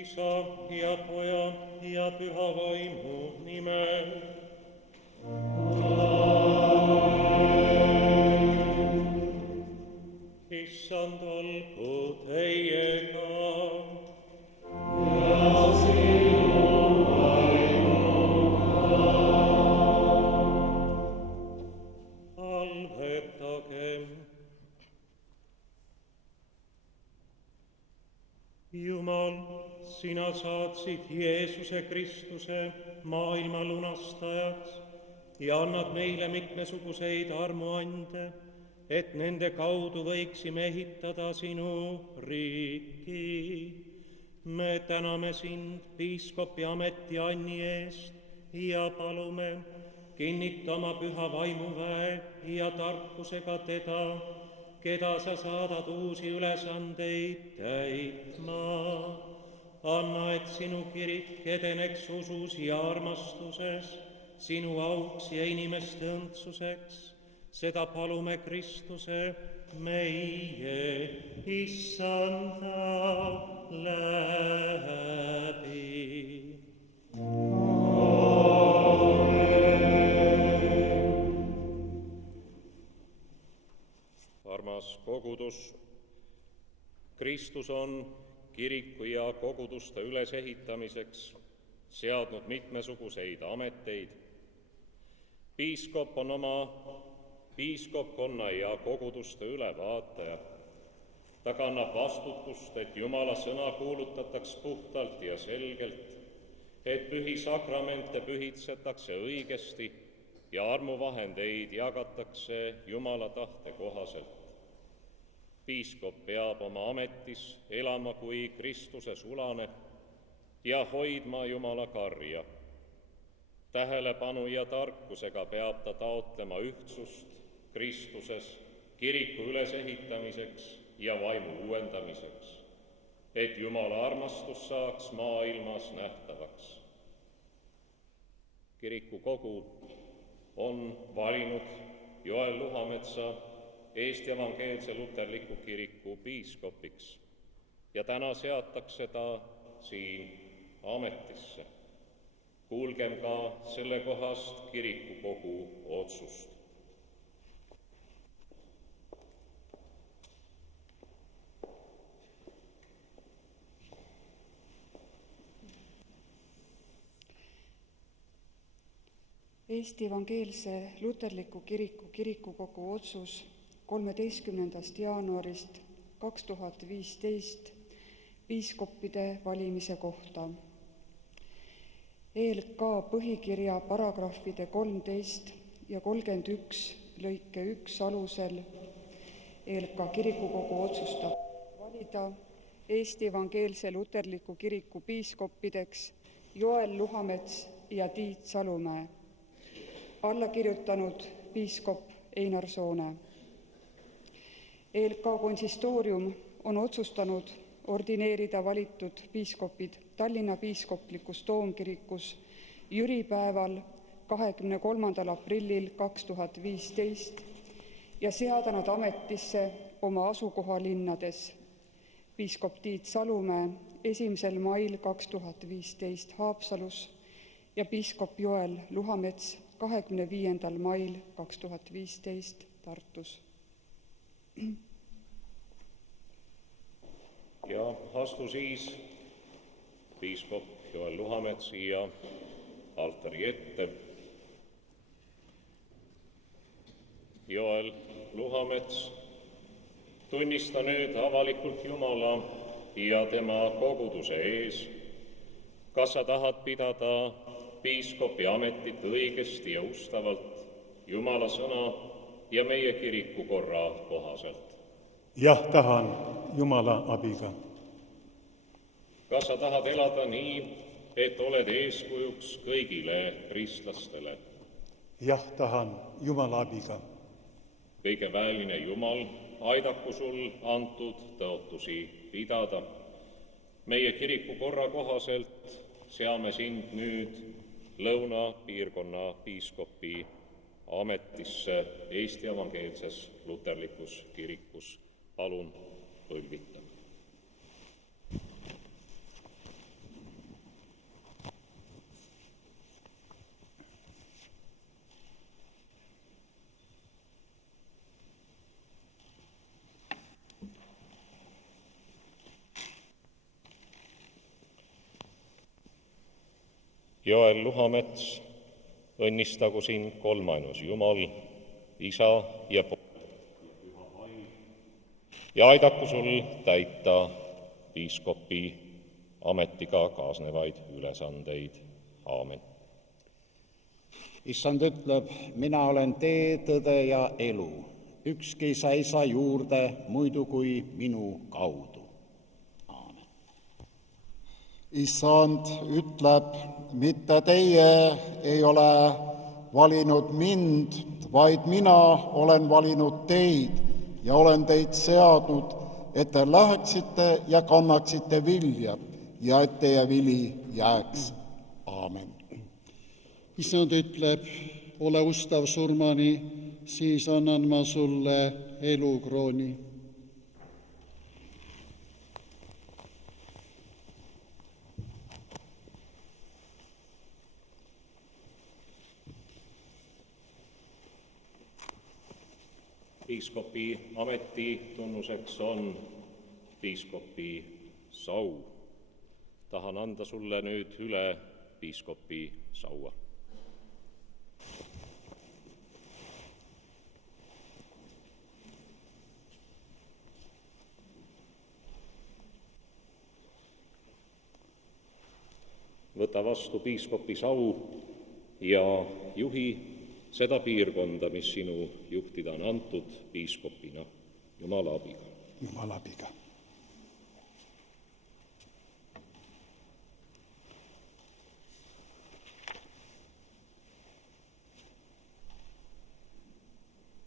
Isa ja Poja ja Püha Vaimu nimel. Issand olgu teiega. Ja sinu vaimuga. Palvetagem. Jumal, sina saatsid Jeesuse Kristuse maailma lunastajaks ja annad meile mitmesuguseid armuande, et nende kaudu võiksime ehitada sinu riiki. Me täname sind piiskopi ametianni eest ja palume, kinnita oma püha vaimuväe ja tarkusega teda, keda sa saadad uusi ülesandeid täitma. Anna, et sinu kirik edeneks usus ja armastuses, sinu auks ja inimeste õndsuseks. Seda palume Kristuse meie Issanda läbi. Armas kogudus, Kristus on kiriku ja koguduste ülesehitamiseks seadnud mitmesuguseid ameteid. Piiskop on oma piiskopkonna ja koguduste ülevaataja. Ta kannab vastutust, et Jumala sõna kuulutataks puhtalt ja selgelt, et pühi sakramente pühitsetakse õigesti ja armuvahendeid jagatakse Jumala tahte kohaselt. Piiskop peab oma ametis elama kui Kristuse sulane ja hoidma Jumala karja. Tähelepanu ja tarkusega peab ta taotlema ühtsust Kristuses kiriku ülesehitamiseks ja vaimu uuendamiseks, et Jumala armastus saaks maailmas nähtavaks. Kiriku kogu on valinud Joel Luhametsa Eesti Evangeelse Luterliku Kiriku piiskopiks ja täna seatakse ta siin ametisse. Kuulgem ka sellekohast kirikukogu otsust. Eesti Evangeelse Luterliku Kiriku kirikukogu otsus 13. jaanuarist 2015 piiskoppide valimise kohta. ELK põhikirja paragrahvide 13 ja 31 lõike 1 alusel ELK kirikukogu otsustab valida Eesti Evangeelse Luterliku Kiriku piiskoppideks Joel Luhamets ja Tiit Salumäe. Alla kirjutanud piiskop Einar Soone. ELK konsistoorium on otsustanud ordineerida valitud piiskopid Tallinna piiskoplikus toomkirikus jüripäeval 23. aprillil 2015 ja seada nad ametisse oma asukohalinnades. Piiskop Tiit Salumäe 1. mail 2015 Haapsalus ja piiskop Joel Luhamets 25. mail 2015 Tartus. Ja astu siis piiskop Joel Luhamets siia altari ette. Joel Luhamets, tunnista nüüd avalikult Jumala ja tema koguduse ees, kas sa tahad pidada piiskopi ametit õigesti ja ustavalt Jumala sõna ja meie kiriku korra kohaselt? Jah, tahan Jumala abiga. Kas sa tahad elada nii, et oled eeskujuks kõigile kristlastele? Jah, tahan Jumala abiga. Kõige väeline Jumal, aidaku sul antud tõotusi pidada. Meie kiriku korra kohaselt seame sind nüüd Lõunapiirkonna piiskopi ametisse Eesti Evangeelses Luterlikus Kirikus. Palun põlvita. Joel Luhamets, õnnistagu sind kolmainus Jumal, Isa ja Poeg ja Püha Vaim, ja aidaku sul täita piiskopi ametiga kaasnevaid ülesandeid. Aamen. Issand ütleb, mina olen tee, tõde ja elu. Ükski sa ei saa juurde muidu kui minu kaudu. Aamen. Issand ütleb, mitte teie ei ole valinud mind, vaid mina olen valinud teid ja olen teid seadnud, et te läheksite ja kannaksite vilja ja et teie vili jääks. Aamen. Issand ütleb, ole ustav surmani, siis annan ma sulle elukrooni. Piiskopi ameti tunnuseks on piiskopi sau. Tahan anda sulle nüüd üle piiskopi saua. Võta vastu piiskopi sau ja juhi seda piirkonda, mis sinu juhtida on antud piiskopina, Jumala abiga. Jumala abiga.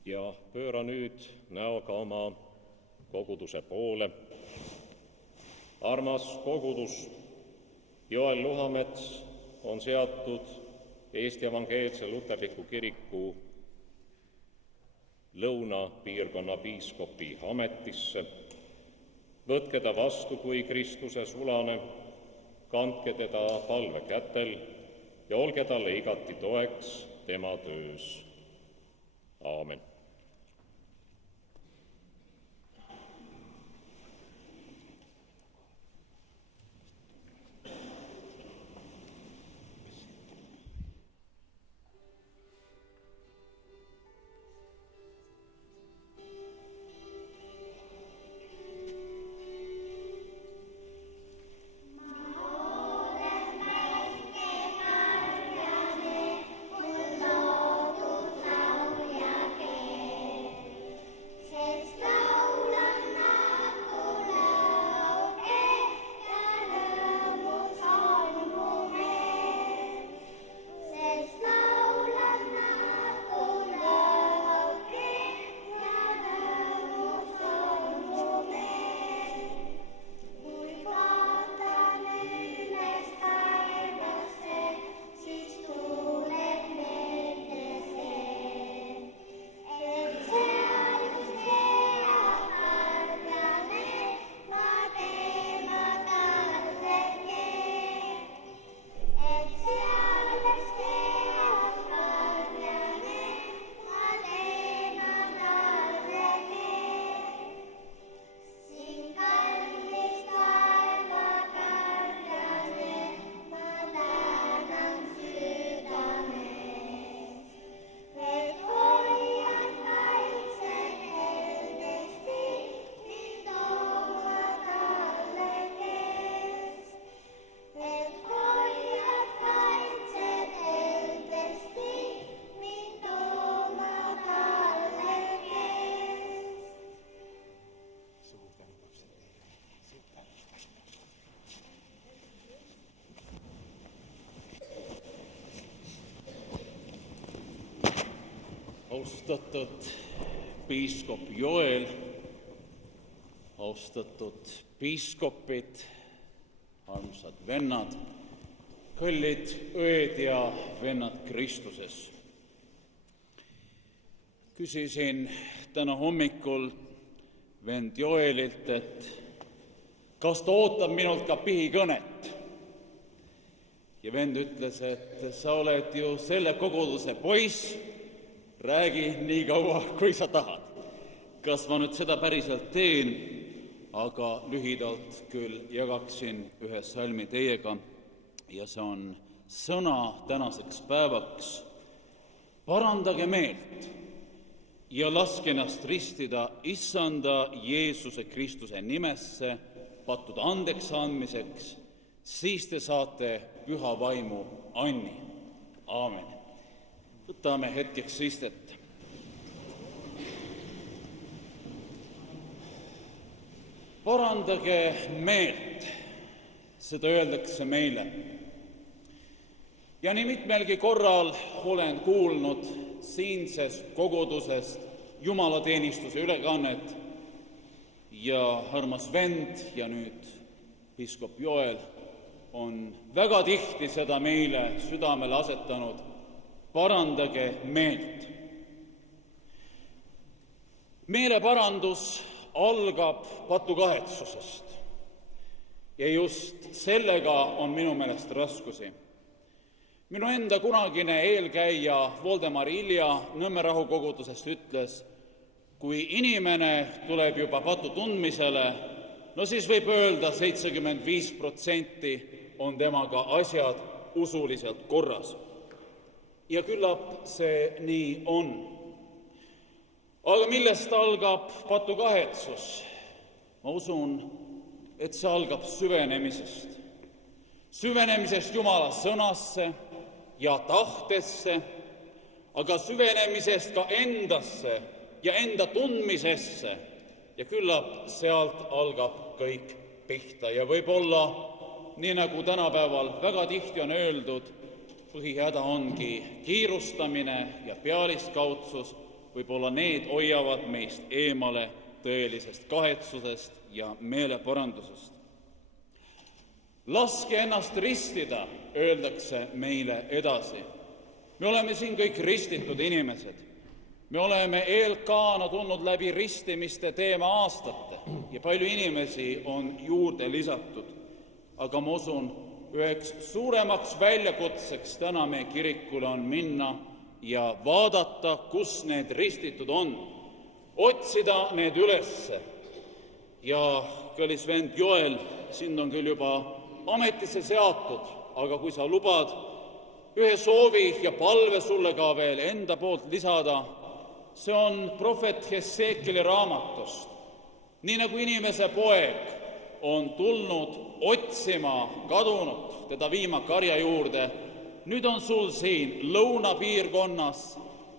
Ja pööra nüüd näoga oma koguduse poole. Armas kogudus, Joel Luhamets on seatud Eesti Evangeelse Luterliku Kiriku lõunapiirkonna piiskopi ametisse. Võtke ta vastu kui Kristuse sulane, kandke teda palvekätel ja olge talle igati toeks tema töös. Aamen. Austatud piiskop Joel, austatud piiskopid, armsad vennad, kallid õed ja vennad Kristuses. Küsisin täna hommikul vend Joelilt, et kas ta ootab minult ka pihikõnet. Ja vend ütles, et sa oled ju selle koguduse poiss, räägi nii kaua, kui sa tahad. Kas ma nüüd seda päriselt teen, aga lühidalt küll jagaksin ühe salmi teiega ja see on sõna tänaseks päevaks. Parandage meelt ja laske ennast ristida Issanda Jeesuse Kristuse nimesse pattude andeks andmiseks, siis te saate püha vaimu anni. Aamen. Võtame hetkeks istet. Parandage meelt, seda öeldakse meile. Ja nii mitmelgi korral olen kuulnud siinsest kogudusest jumalateenistuse ülekannet ja armas vend ja nüüd piiskop Joel on väga tihti seda meile südamele asetanud. Parandage meelt. Meeleparandus algab patukahetsusest ja just sellega on minu meelest raskusi. Minu enda kunagine eelkäija Voldemar Ilja Nõmme rahukogudusest ütles, kui inimene tuleb juba patu tundmisele, no siis võib öelda 75% on temaga asjad usuliselt korras. Ja küllap see nii on. Aga millest algab patukahetsus? Ma usun, et see algab süvenemisest. Süvenemisest Jumala sõnasse ja tahtesse, aga süvenemisest ka endasse ja enda tundmisesse. Ja küllap sealt algab kõik pihta. Ja võib-olla, nii nagu tänapäeval väga tihti on öeldud, põhihäda ongi kiirustamine ja pealiskaudsus, võib-olla need hoiavad meist eemale tõelisest kahetsusest ja meeleparandusest. Laske ennast ristida, öeldakse meile edasi. Me oleme siin kõik ristitud inimesed. Me oleme ELK-na tulnud läbi ristimiste teema aastate ja palju inimesi on juurde lisatud. Aga ma usun, üheks suuremaks väljakutseks täna meie kirikule on minna ja vaadata, kus need ristitud on. Otsida need ülesse. Ja kallis vend Joel, sind on küll juba ametisse seatud, aga kui sa lubad ühe soovi ja palve sulle ka veel enda poolt lisada, see on prohvet Hesekieli raamatust. Nii nagu inimese poeg on tulnud otsima kadunut, teda viima karja juurde, nüüd on sul siin lõunapiirkonnas,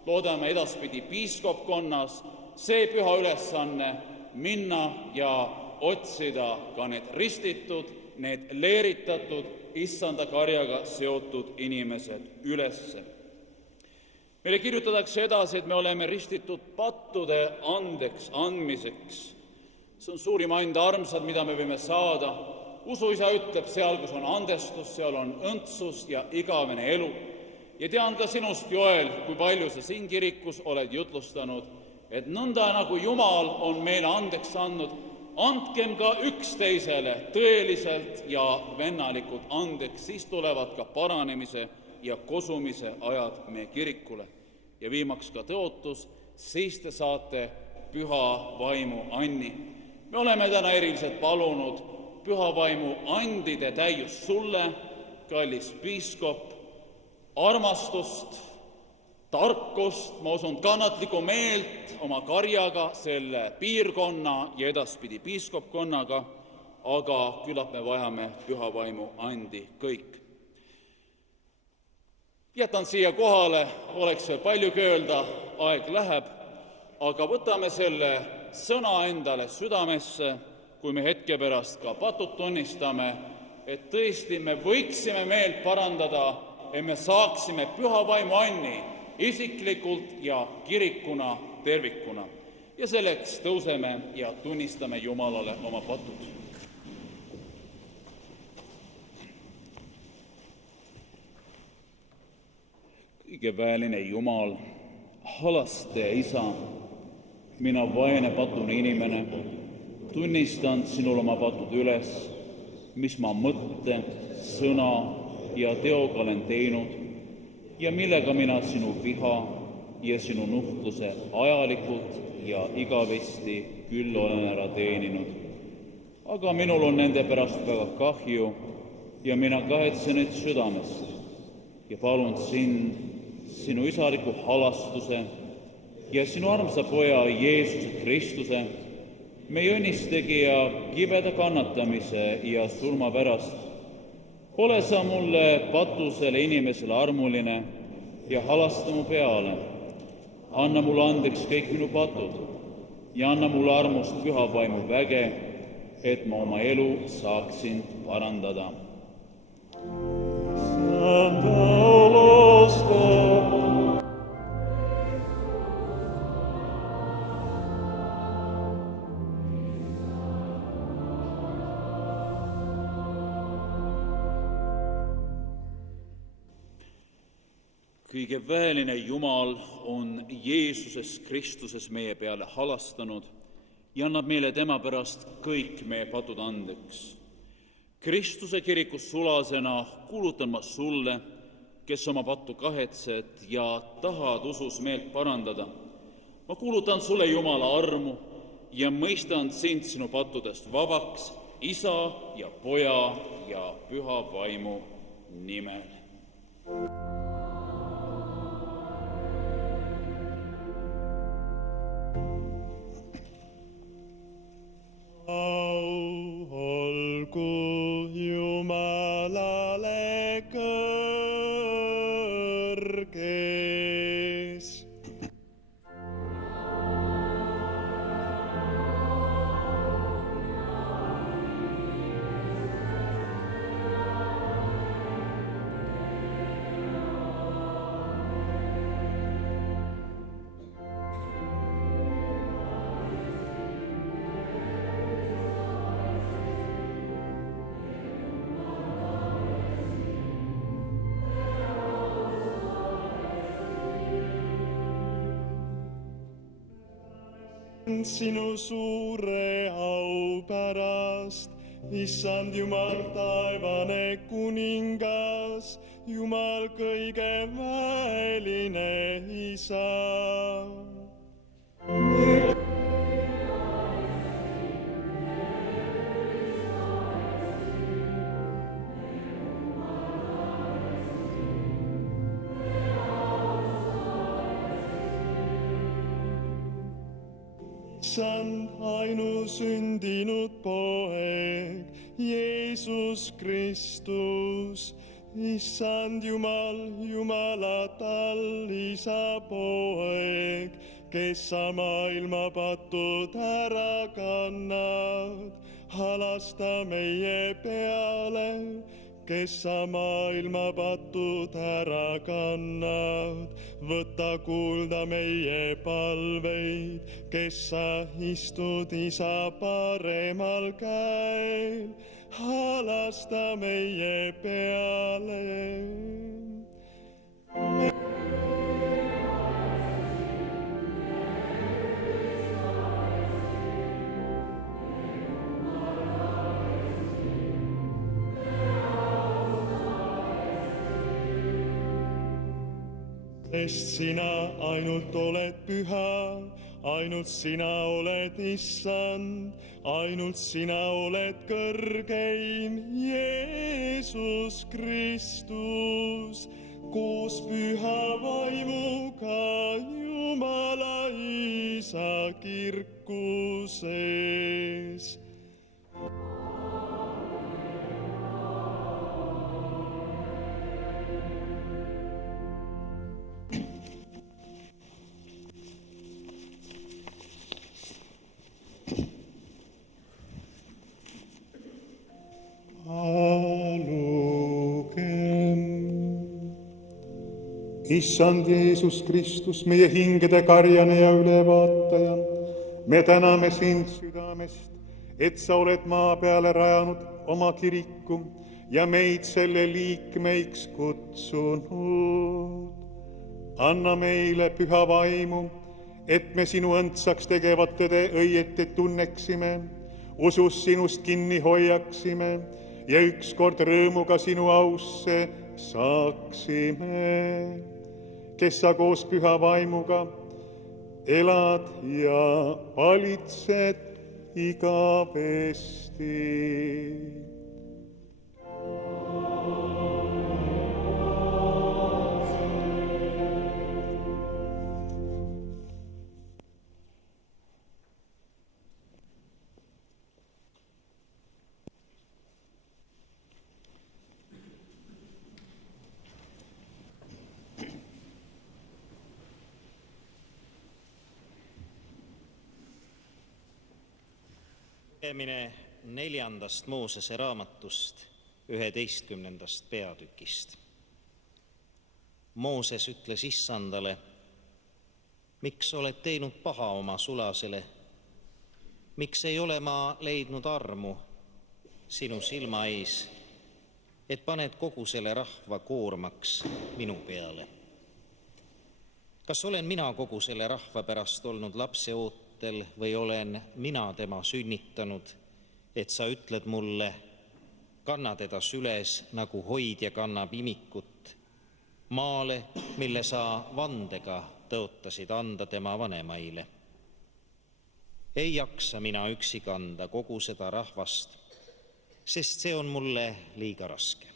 loodame edaspidi piiskopkonnas, see püha ülesanne minna ja otsida ka need ristitud, need leeritatud, issanda karjaga seotud inimesed ülesse. Meile kirjutatakse edasi, et me oleme ristitud pattude andeks andmiseks. See on suurim anda armsad, mida me võime saada. Usuisa ütleb, seal, kus on andestus, seal on õndsus ja igavene elu. Ja tean ka sinust, Joel, kui palju sa siin kirikus oled jutlustanud, et nõnda nagu Jumal on meile andeks andnud, andkem ka üksteisele tõeliselt ja vennalikult andeks, siis tulevad ka paranemise ja kosumise ajad meie kirikule. Ja viimaks ka tõotus, siis te saate püha vaimu anni. Me oleme täna eriliselt palunud püha vaimu andide täius sulle, kallis piiskop, armastust, tarkust, ma usun, kannatlikku meelt oma karjaga selle piirkonna ja edaspidi piiskopkonnaga, aga küllap me vajame püha vaimu andi kõik. Jätan siia kohale, oleks veel paljugi öelda, aeg läheb, aga võtame selle sõna endale südamesse, kui me hetke pärast ka patud tunnistame, et tõesti me võiksime meelt parandada, et me saaksime püha vaimu anni isiklikult ja kirikuna tervikuna. Ja selleks tõuseme ja tunnistame Jumalale oma patud. Kõigeväeline Jumal, halaste Isa, mina vaene patune inimene, tunnistan sinul oma patud üles, mis ma mõtte, sõna ja teoga olen teinud ja millega mina sinu viha ja sinu nuhtluse ajalikult ja igavesti küll olen ära teeninud. Aga minul on nende pärast väga kahju ja mina kahetsen neid südamest. ja palun sind, sinu isaliku halastuse ja sinu armsa poja Jeesuse Kristuse, meie õnnistegija kibeda kannatamise ja surma pärast. Ole sa mulle patusele inimesele armuline ja halasta mu peale. Anna mulle andeks kõik minu patud ja anna mulle armust püha vaimu väge, et ma oma elu saaksin parandada. Kõige väeline Jumal on Jeesuses Kristuses meie peale halastanud ja annab meile tema pärast kõik meie patud andeks. Kristuse kirikus sulasena kuulutan ma sulle, kes oma pattu kahetsed ja tahad usus meelt parandada. Ma kuulutan sulle Jumala armu ja mõistan sind sinu pattudest vabaks Isa ja Poja ja Püha Vaimu nimel. Olgu Jumalale kõrges. Sinu suure au pärast, Issand Jumal, taevane kuningas, Jumal kõige väeline Isa. Issand ainusündinud poeg, Jeesus Kristus, Issand Jumal, Jumala tal Isa poeg, kes sa maailma patud ära kannad, halasta meie peale, kes sa maailma patud ära kannad, võta kuulda meie palveid, kes sa istud Isa paremal käel, halasta meie peale. Sest sina ainult oled püha, ainult sina oled Issand, ainult sina oled kõrgeim, Jeesus Kristus, koos püha vaimuga Jumala Isa kirkuses. Issand Jeesus Kristus, meie hingede karjane ja ülevaataja, me täname sind südamest, et sa oled maa peale rajanud oma kiriku ja meid selle liikmeiks kutsunud. Anna meile püha vaimu, et me sinu õndsaks tegevat tõde õieti tunneksime, usus sinust kinni hoiaksime ja ükskord rõõmuga sinu ausse saaksime, kes sa koos püha vaimuga elad ja valitsed igavesti. Lugemine 4. Moosese raamatust 11. peatükist. Mooses ütles Issandale, miks oled teinud paha oma sulasele? Miks ei ole ma leidnud armu sinu silma ees, et paned kogu selle rahva koormaks minu peale? Kas olen mina kogu selle rahva pärast olnud lapseootel või olen mina tema sünnitanud, et sa ütled mulle, kanna teda süles nagu hoidja kannab imikut, maale, mille sa vandega tõotasid anda tema vanemaile? Ei jaksa mina üksi kanda kogu seda rahvast, sest see on mulle liiga raske.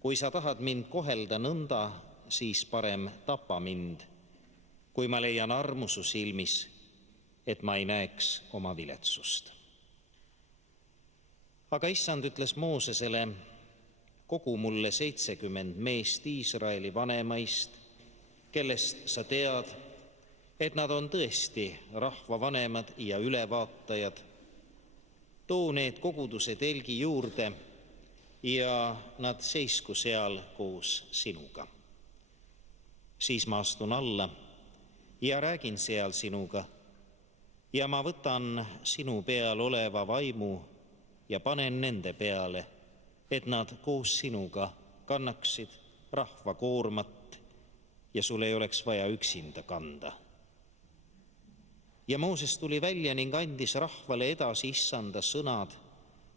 Kui sa tahad mind kohelda nõnda, siis parem tapa mind, kui ma leian armu su silmis, et ma ei näeks oma viletsust. Aga Issand ütles Moosesele, kogu mulle 70 meest Iisraeli vanemaist, kellest sa tead, et nad on tõesti rahva vanemad ja ülevaatajad. Too need koguduse telgi juurde ja nad seisku seal koos sinuga. Siis ma astun alla ja räägin seal sinuga ja ma võtan sinu peal oleva vaimu ja panen nende peale, et nad koos sinuga kannaksid rahva koormat ja sul ei oleks vaja üksinda kanda. Ja Mooses tuli välja ning andis rahvale edasi Issanda sõnad.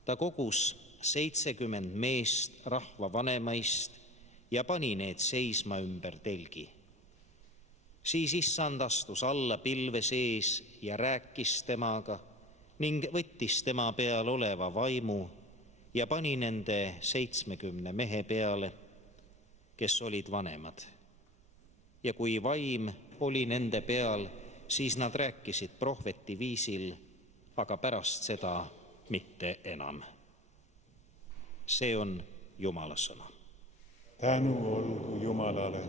Ta kogus 70 meest rahva vanemaist ja pani need seisma ümber telgi. Siis Issand astus alla pilve sees ja rääkis temaga ning võttis tema peal oleva vaimu ja pani nende 70 mehe peale, kes olid vanemad. Ja kui vaim oli nende peal, siis nad rääkisid prohveti viisil, aga pärast seda mitte enam. See on Jumala sõna. Tänu olgu Jumalale.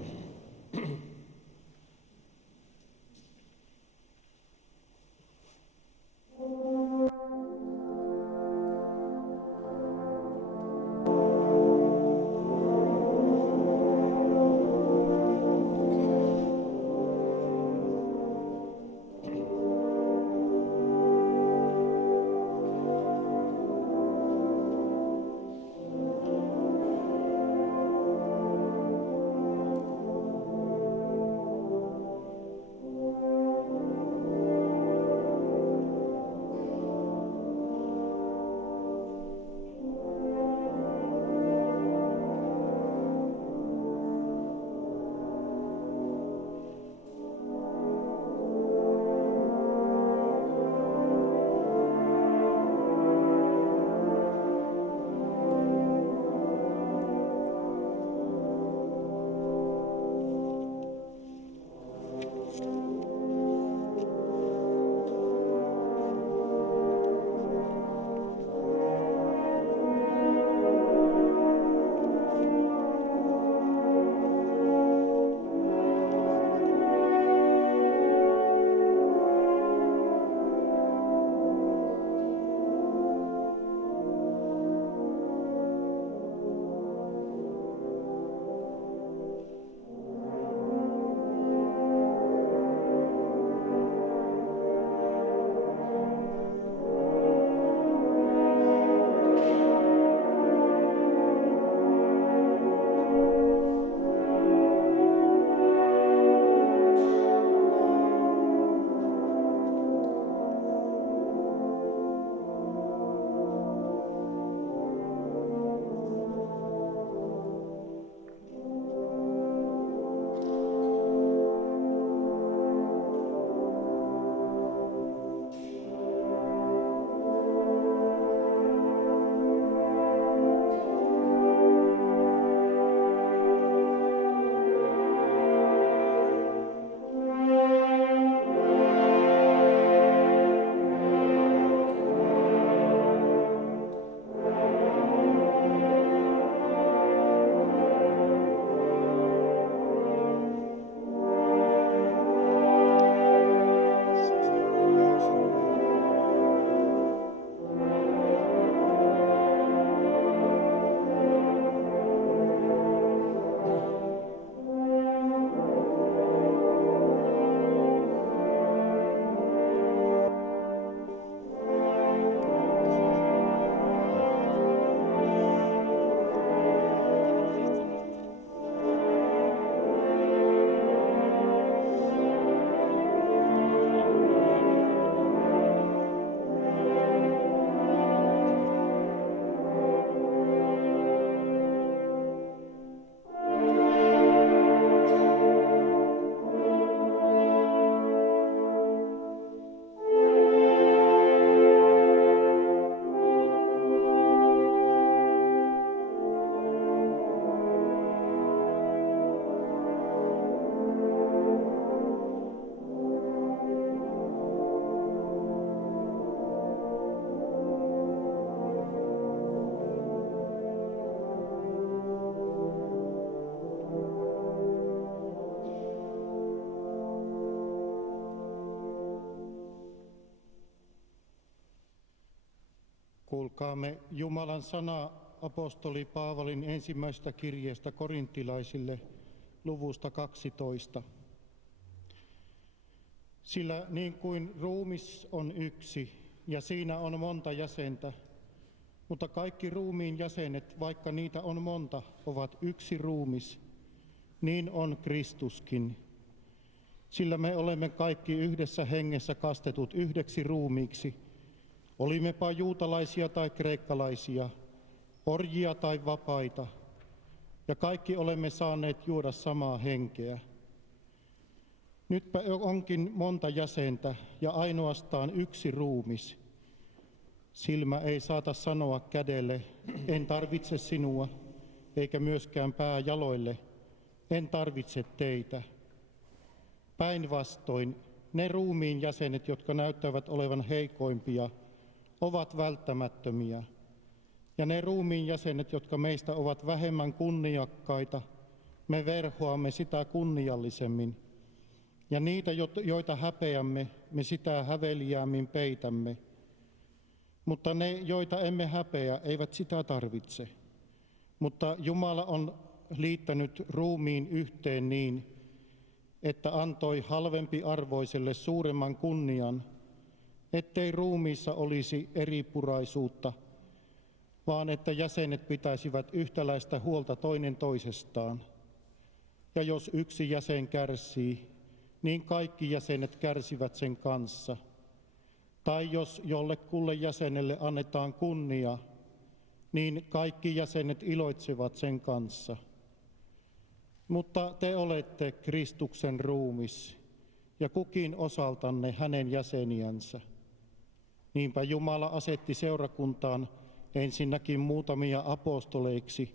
Kuulkaamme Jumalan sana apostoli Paavalin ensimmäisestä kirjeestä korintilaisille luvusta 12. Sillä niin kuin ruumis on yksi ja siinä on monta jäsentä, mutta kaikki ruumiin jäsenet, vaikka niitä on monta, ovat yksi ruumis, niin on Kristuskin. Sillä me olemme kaikki yhdessä hengessä kastetut yhdeksi ruumiiksi, olimmepa juutalaisia tai kreikkalaisia, orjia tai vapaita, ja kaikki olemme saaneet juoda samaa henkeä. Nytpä onkin monta jäsentä ja ainoastaan yksi ruumis. Silmä ei saata sanoa kädelle, en tarvitse sinua, eikä myöskään pää jaloille, en tarvitse teitä. Päinvastoin ne ruumiin jäsenet, jotka näyttävät olevan heikoimpia, ovat välttämättömiä. Ja ne ruumiin jäsenet, jotka meistä ovat vähemmän kunniakkaita, me verhoamme sitä kunniallisemmin. Ja niitä, joita häpeämme, me sitä häveliäämmin peitämme. Mutta ne, joita emme häpeä, eivät sitä tarvitse. Mutta Jumala on liittänyt ruumiin yhteen niin, että antoi halvempiarvoiselle suuremman kunnian, ettei ruumiissa olisi eripuraisuutta, vaan että jäsenet pitäisivät yhtäläistä huolta toinen toisestaan. Ja jos yksi jäsen kärsii, niin kaikki jäsenet kärsivät sen kanssa. Tai jos jollekulle jäsenelle annetaan kunnia, niin kaikki jäsenet iloitsevat sen kanssa. Mutta te olette Kristuksen ruumis, ja kukin osaltanne hänen jäseniänsä. Niinpä Jumala asetti seurakuntaan ensinnäkin muutamia apostoleiksi,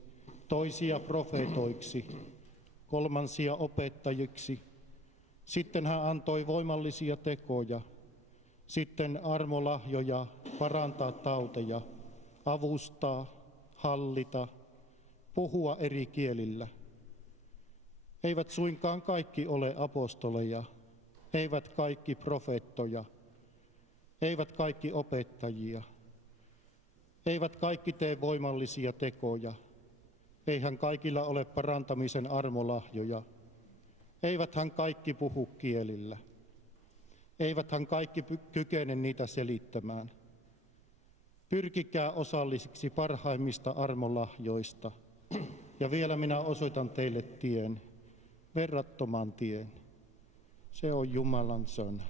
toisia profeetoiksi, kolmansia opettajiksi. Sitten hän antoi voimallisia tekoja, sitten armolahjoja parantaa tauteja, avustaa, hallita, puhua eri kielillä. Eivät suinkaan kaikki ole apostoleja, eivät kaikki profeettoja, eivät kaikki opettajia, eivät kaikki tee voimallisia tekoja, eihän kaikilla ole parantamisen armolahjoja, eiväthän kaikki puhu kielillä, eiväthän kaikki kykene niitä selittämään. Pyrkikää osallisiksi parhaimmista armolahjoista, ja vielä minä osoitan teille tien, verrattoman tien. Se on Jumalan sana.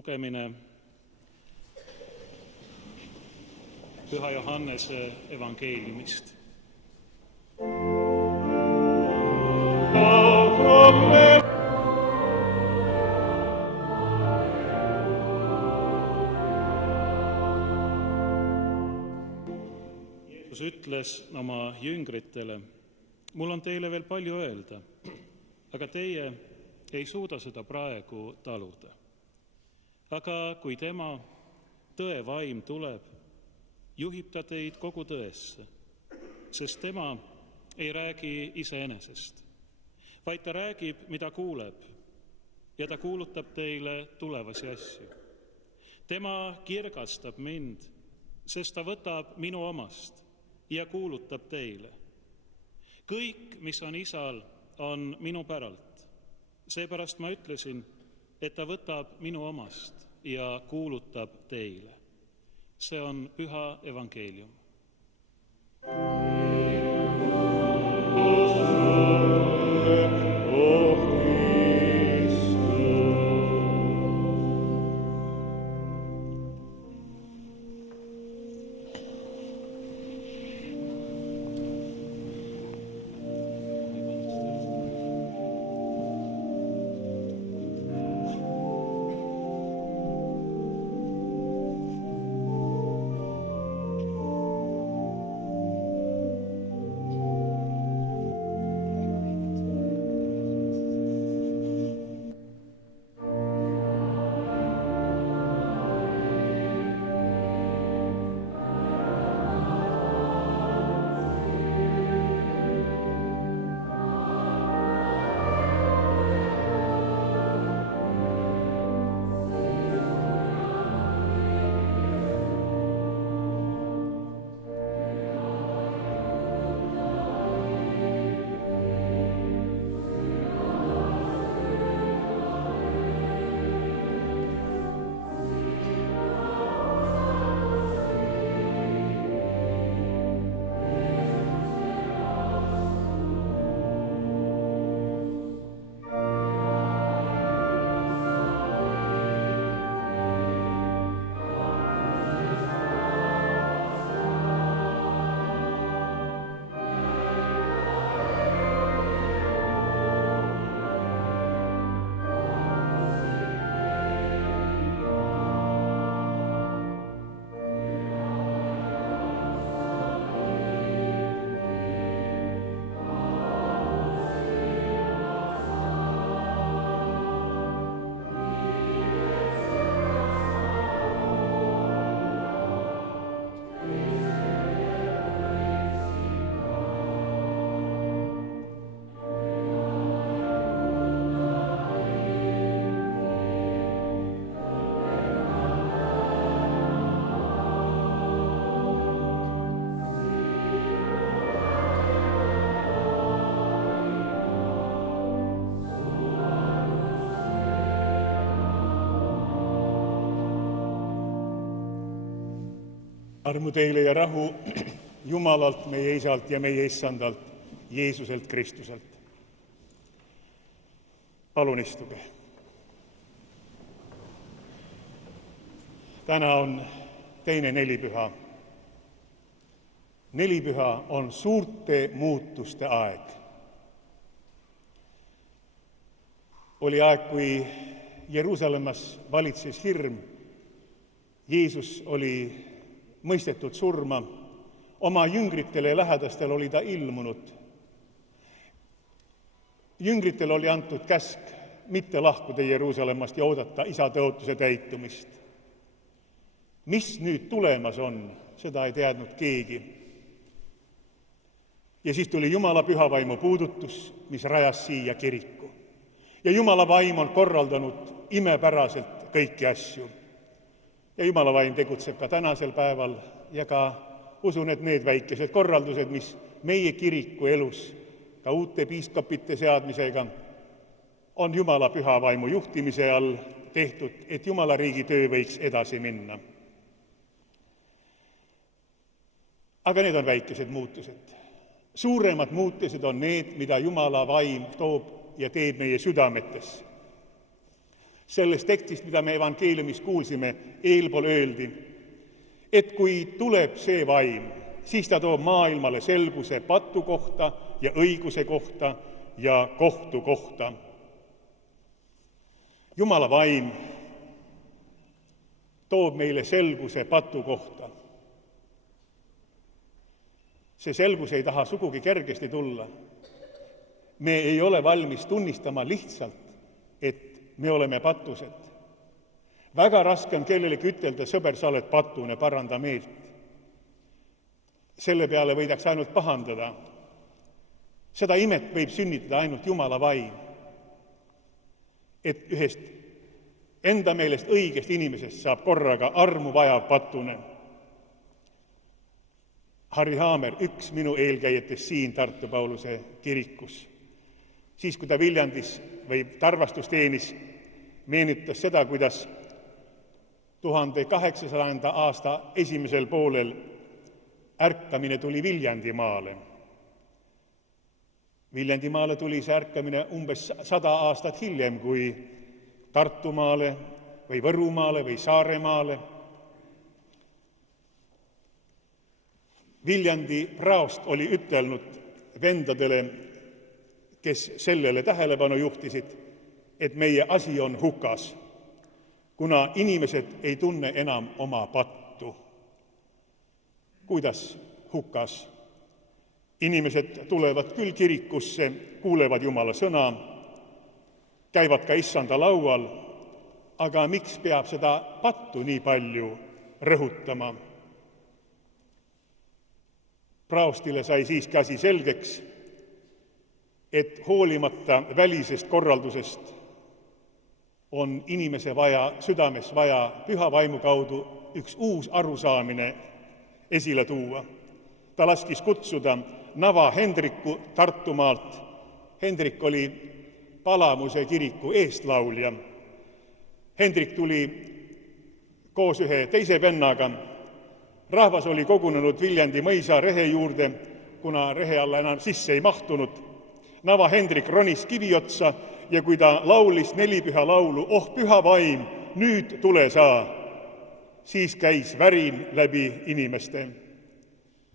lugemine Püha Johannese evangeeliumist. Jeesus ütles oma jüngritele, mul on teile veel palju öelda, aga teie ei suuda seda praegu taluda. Aga kui tema, tõevaim, tuleb, juhib ta teid kogu tõesse, sest tema ei räägi iseenesest, vaid ta räägib, mida kuuleb, ja ta kuulutab teile tulevasi asju. Tema kirgastab mind, sest ta võtab minu omast ja kuulutab teile. Kõik, mis on isal, on minu päralt. Seepärast ma ütlesin, et ta võtab minu omast ja kuulutab teile. See on püha evangeelium. Armu teile ja rahu Jumalalt, meie Isalt ja meie Issandalt, Jeesuselt Kristuselt. Palun istuge. Täna on teine nelipüha. Nelipüha on suurte muutuste aeg. Oli aeg, kui Jeruusalemmas valitses hirm. Jeesus oli mõistetud surma, oma jüngritele ja lähedastel oli ta ilmunud. Jüngritele oli antud käsk mitte lahkuda Jeruusalemmast ja oodata isa tõotuse täitumist. Mis nüüd tulemas on, seda ei teadnud keegi. Ja siis tuli Jumala pühavaimu puudutus, mis rajas siia kiriku. Ja Jumala vaim on korraldanud imepäraselt kõiki asju. Ja Jumala vaim tegutseb ka tänasel päeval ja ka usun, et need väikesed korraldused, mis meie kiriku elus ka uute piiskopite seadmisega on Jumala püha vaimu juhtimise all tehtud, et Jumala riigi töö võiks edasi minna. Aga need on väikesed muutused. Suuremad muutused on need, mida Jumala vaim toob ja teeb meie südametesse. Sellest tekstist, mida me evangeeliumis kuulsime, eelpool öeldi, et kui tuleb see vaim, siis ta toob maailmale selguse patu kohta ja õiguse kohta ja kohtu kohta. Jumala vaim toob meile selguse patu kohta. See selgus ei taha sugugi kergesti tulla. Me ei ole valmis tunnistama lihtsalt, et me oleme patused. Väga raske on kellelegi ütelda, sõber, sa oled patune, paranda meelt. Selle peale võidaks ainult pahandada. Seda imet võib sünnitada ainult Jumala vaim. Et ühest enda meelest õigest inimesest saab korraga armu vajav patune. Harri Haamer, üks minu eelkäijatest siin Tartu Pauluse kirikus, siis kui ta Viljandis või Tarvastus teenis, meenutas seda, kuidas 1800. aasta esimesel poolel ärkamine tuli Viljandimaale. Viljandimaale tuli see ärkamine umbes 100 aastat hiljem kui Tartumaale või Võrumaale või Saaremaale. Viljandi praost oli ütelnud vendadele, kes sellele tähelepanu juhtisid, et meie asi on hukas, kuna inimesed ei tunne enam oma pattu. Kuidas hukas? Inimesed tulevad küll kirikusse, kuulevad Jumala sõna, käivad ka issanda laual, aga miks peab seda pattu nii palju rõhutama? Praostile sai siiski asi selgeks, et hoolimata välisest korraldusest on inimese südames vaja püha vaimu kaudu üks uus arusaamine esile tuua. Ta laskis kutsuda Nava Hendriku Tartumaalt. Hendrik oli Palamuse kiriku eestlaulja. Hendrik tuli koos ühe teise vennaga. Rahvas oli kogunenud Viljandi mõisa rehe juurde, kuna rehe alla enam sisse ei mahtunud. Nava Hendrik ronis kivi otsa ja kui ta laulis 4 püha laulu, oh püha vaim, nüüd tule sa, siis käis värin läbi inimeste.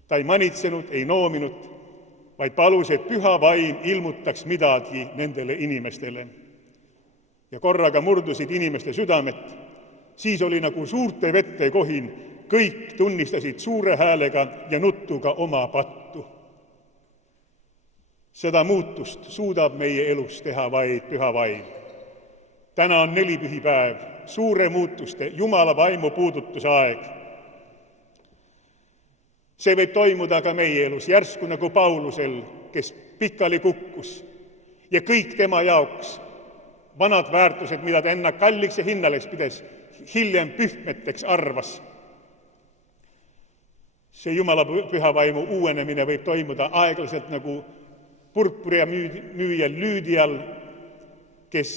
Ta ei manitsenud, ei noominud, vaid palus, et püha vaim ilmutaks midagi nendele inimestele. Ja korraga murdusid inimeste südamed, siis oli nagu suurte vette kohin, kõik tunnistasid suure häälega ja nuttuga oma pattu. Seda muutust suudab meie elus teha vaid püha vaim. Täna on 4 pühipäev, suure muutuste, Jumala vaimu puudutuse aeg. See võib toimuda ka meie elus, järsku nagu Paulusel, kes pikali kukkus ja kõik tema jaoks vanad väärtused, mida ta enne kalliks ja hinnaleks pides, hiljem pühmeteks arvas. See Jumala pühavaimu uuenemine võib toimuda aeglaselt nagu purpuria müüjal Lüüdial, kes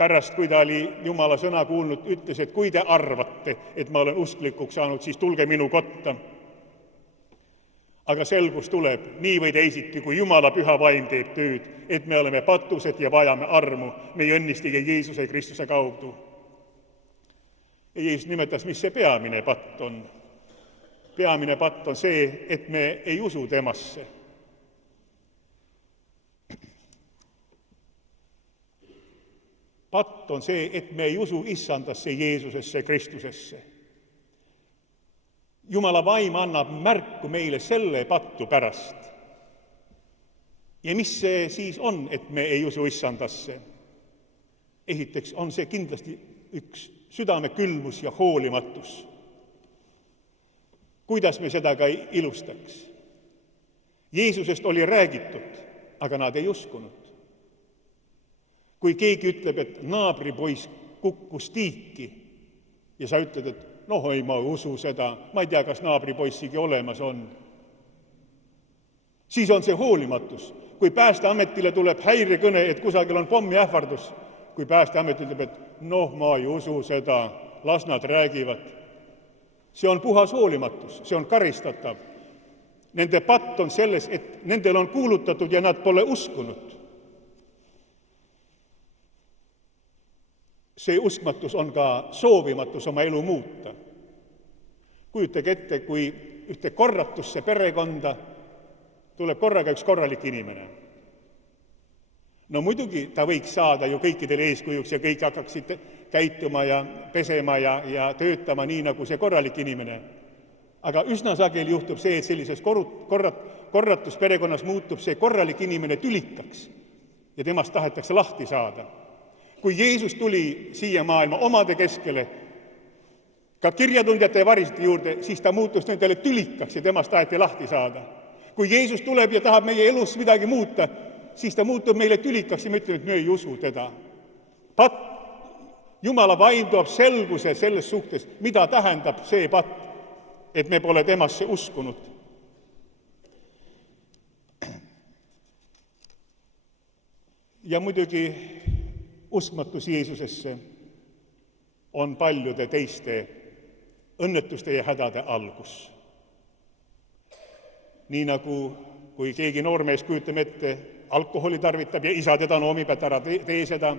pärast, kui ta oli Jumala sõna kuulnud, ütles, et kui te arvate, et ma olen usklikuks saanud, siis tulge minu kotta. Aga selgus tuleb nii või teisiti, kui Jumala püha vaim teeb tööd, et me oleme patused ja vajame armu meie õnnistige Jeesuse Kristuse kaudu. Ja Jeesus nimetas, mis see peamine patt on. Peamine patt on see, et me ei usu temasse. Patt on see, et me ei usu issandasse, Jeesusesse, Kristusesse. Jumala vaim annab märku meile selle pattu pärast. Ja mis see siis on, et me ei usu issandasse? Esiteks on see kindlasti üks südame külmus ja hoolimatus. Kuidas me seda ka ilustaks? Jeesusest oli räägitud, aga nad ei uskunud. Kui keegi ütleb, et naabripoiss kukkus tiiki ja sa ütled, et noh, ei, ma usu seda, ma ei tea, kas naabripoissigi olemas on. Siis on see hoolimatus. Kui Päästeametile tuleb häirekõne, et kusagil on pommiähvardus, kui Päästeamet ütleb, et noh, ma ei usu seda, las nad räägivad. See on puhas hoolimatus, see on karistatav. Nende patt on selles, et nendel on kuulutatud ja nad pole uskunud. see uskmatus on ka soovimatus oma elu muuta. Kujutage ette, kui ühte korratusse perekonda tuleb korraga üks korralik inimene. No muidugi ta võiks saada ju kõikidele eeskujuks ja kõik hakkaksid käituma ja pesema ja töötama nii, nagu see korralik inimene. Aga üsna sageli juhtub see, et sellises korratusperekonnas muutub see korralik inimene tülikaks ja temast tahetakse lahti saada. Kui Jeesus tuli siia maailma omade keskele, ka kirjatundjate ja varisite juurde, siis ta muutus nendele tülikaks ja temast taheti lahti saada. Kui Jeesus tuleb ja tahab meie elus midagi muuta, siis ta muutub meile tülikaks ja me ütleme, et me ei usu teda. Jumala vaim toob selguse selles suhtes, mida tähendab see patt, et me pole temasse uskunud. Ja muidugi uskmatus Jeesusesse on paljude teiste õnnetuste ja hädade algus. Nii nagu kui keegi noormees, kujutame ette, alkoholi tarvitab ja isa teda noomib, et ära tee seda,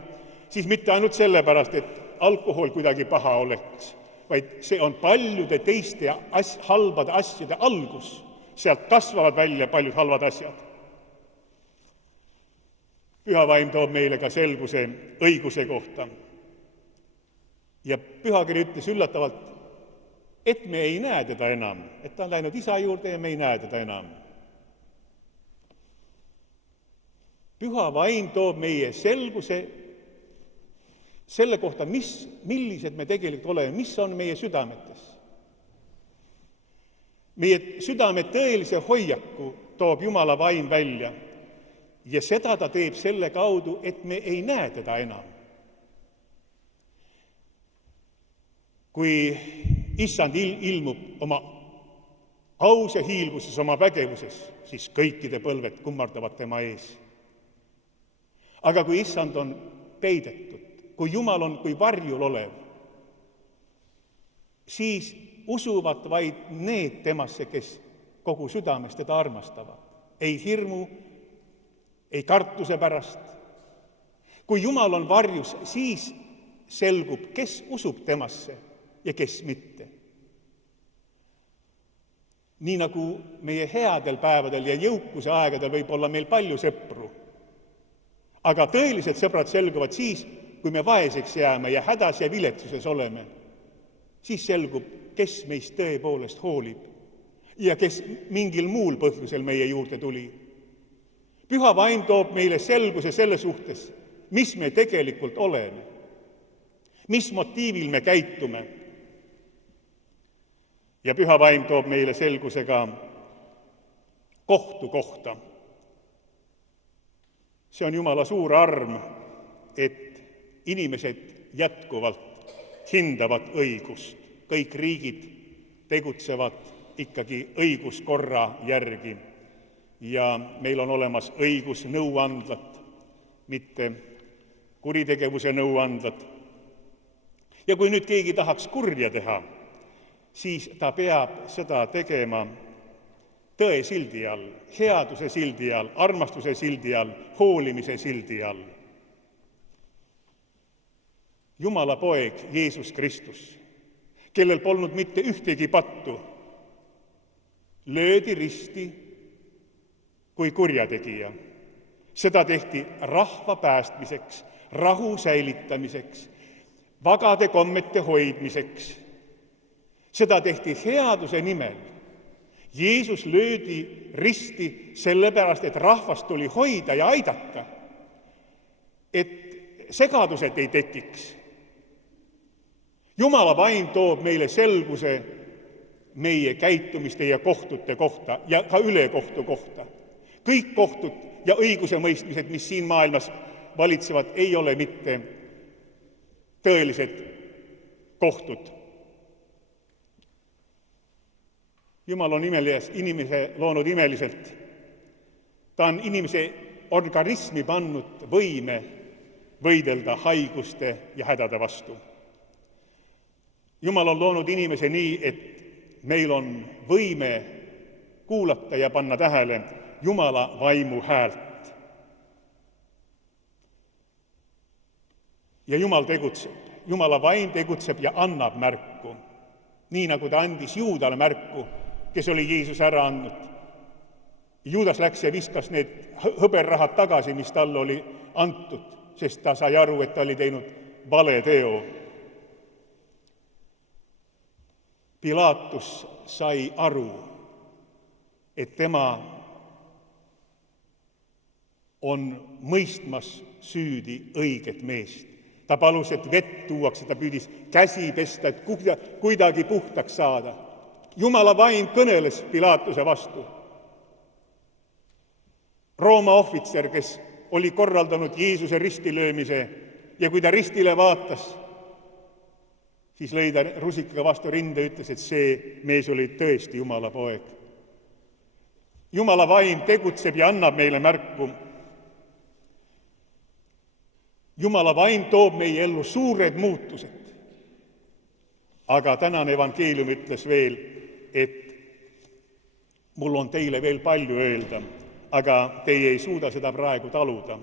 siis mitte ainult sellepärast, et alkohol kuidagi paha oleks, vaid see on paljude teiste halbade asjade algus. Sealt kasvavad välja paljud halvad asjad. Püha vaim toob meile ka selguse õiguse kohta. Ja pühakiri ütles üllatavalt, et me ei näe teda enam, et ta on läinud isa juurde ja me ei näe teda enam. Püha vaim toob meie selguse selle kohta, millised me tegelikult oleme, mis on meie südametes. Meie südame tõelise hoiaku toob Jumala vaim välja ja seda ta teeb selle kaudu, et me ei näe teda enam. Kui issand ilmub oma aus ja hiilguses, oma vägevuses, siis kõikide põlved kummardavad tema ees. Aga kui issand on peidetud, kui Jumal on kui varjul olev, siis usuvad vaid need temasse, kes kogu südamest teda armastavad. Ei hirmu, ei kartuse pärast. Kui Jumal on varjus, siis selgub, kes usub temasse ja kes mitte. Nii nagu meie headel päevadel ja jõukuse aegadel võib olla meil palju sõpru. Aga tõelised sõbrad selguvad siis, kui me vaeseks jääme ja hädas ja viletsuses oleme. Siis selgub, kes meist tõepoolest hoolib ja kes mingil muul põhjusel meie juurde tuli. Püha vaim toob meile selguse selle suhtes, mis me tegelikult oleme, mis motiivil me käitume. Ja püha vaim toob meile selguse ka kohtu kohta. See on Jumala suur arm, et inimesed jätkuvalt hindavad õigust. Kõik riigid tegutsevad ikkagi õiguskorra järgi ja meil on olemas õigusnõuandlad, mitte kuritegevuse nõuandlad. Ja kui nüüd keegi tahaks kurja teha, siis ta peab seda tegema tõe sildi all, headuse sildi all, armastuse sildi all, hoolimise sildi all. Jumala poeg Jeesus Kristus, kellel polnud mitte ühtegi pattu, löödi risti kui kurjategija. Seda tehti rahva päästmiseks, rahu säilitamiseks, vagade kommete hoidmiseks. Seda tehti headuse nimel. Jeesus löödi risti sellepärast, et rahvast tuli hoida ja aidata, et segadused ei tekiks. Jumala vaim toob meile selguse meie käitumiste ja kohtute kohta ja ka ülekohtu kohta. Kõik kohtud ja õiguse mõistmised, mis siin maailmas valitsevad, ei ole mitte tõelised kohtud. Jumal on inimese loonud imeliselt. Ta on inimese organismi pannud võime võidelda haiguste ja hädade vastu. Jumal on loonud inimese nii, et meil on võime kuulata ja panna tähele Jumala vaimu häält. Ja Jumal tegutseb. Jumala vaim tegutseb ja annab märku. Nii nagu ta andis Juudale märku, kes oli Jeesuse ära andnud. Juudas läks ja viskas need hõberrahad tagasi, mis talle oli antud, sest ta sai aru, et ta oli teinud vale teo. Pilaatus sai aru, et tema on mõistmas süüdi õiget meest. Ta palus, et vett tuuakse, ta püüdis käsi pesta, et kuidagi puhtaks saada. Jumala vaim kõneles Pilaatuse vastu. Rooma ohvitser, kes oli korraldanud Jeesuse ristilöömise ja kui ta ristile vaatas, siis lõi ta rusikaga vastu rinda ja ütles, et see mees oli tõesti Jumala poeg. Jumala vaim tegutseb ja annab meile märku. Jumala vaim toob meie ellu suured muutused. Aga tänane evangeelium ütles veel, et mul on teile veel palju öelda, aga teie ei suuda seda praegu taluda.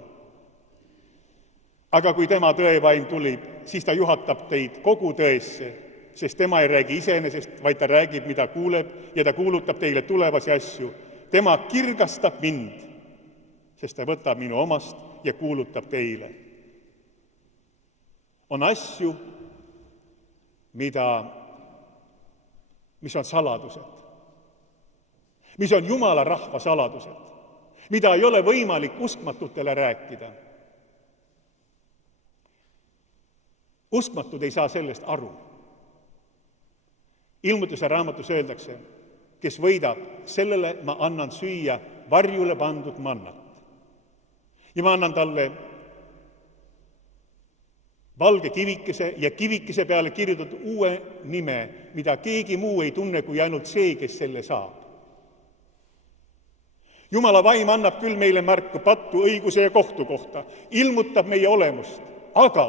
Aga kui tema tõevaim tuleb, siis ta juhatab teid kogu tõesse, sest tema ei räägi iseenesest, vaid ta räägib, mida kuuleb, ja ta kuulutab teile tulevasi asju. Tema kirgastab mind, sest ta võtab minu omast ja kuulutab teile. On asju, mis on saladused, mis on Jumala rahva saladused, mida ei ole võimalik uskmatutele rääkida. Uskmatud ei saa sellest aru. Ilmutuse raamatus öeldakse, kes võidab, sellele ma annan süüa varjule pandud mannat. Ja ma annan talle valge kivikese ja kivikese peale kirjutatud uue nime, mida keegi muu ei tunne kui ainult see, kes selle saab. Jumala vaim annab küll meile märku pattu, õiguse ja kohtu kohta, ilmutab meie olemust, aga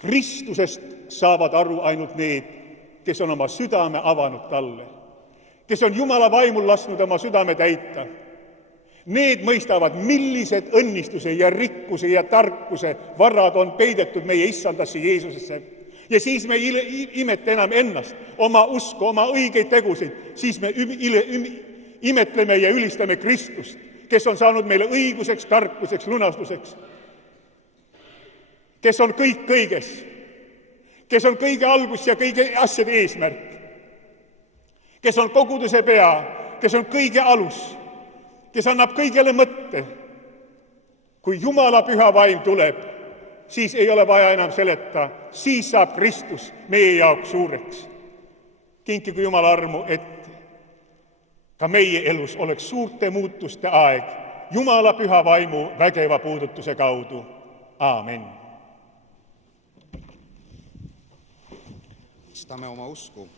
Kristusest saavad aru ainult need, kes on oma südame avanud talle, kes on Jumala vaimul lasknud oma südame täita. Need mõistavad, millised õnnistuse ja rikkuse ja tarkuse varad on peidetud meie issandasse Jeesusesse. Ja siis me imete enam ennast, oma usku, oma õigeid tegusid, siis me imetleme ja ülistame Kristust, kes on saanud meile õiguseks, tarkuseks, lunastuseks, kes on kõik kõiges, kes on kõige algus ja kõige asjade eesmärk, kes on koguduse pea, kes on kõige alus, kes annab kõigele mõtte. Kui Jumala püha vaim tuleb, siis ei ole vaja enam seleta, siis saab Kristus meie jaoks suureks. Kinkigu Jumala armu, et ka meie elus oleks suurte muutuste aeg Jumala püha vaimu vägeva puudutuse kaudu. Aamen. Istame oma usku.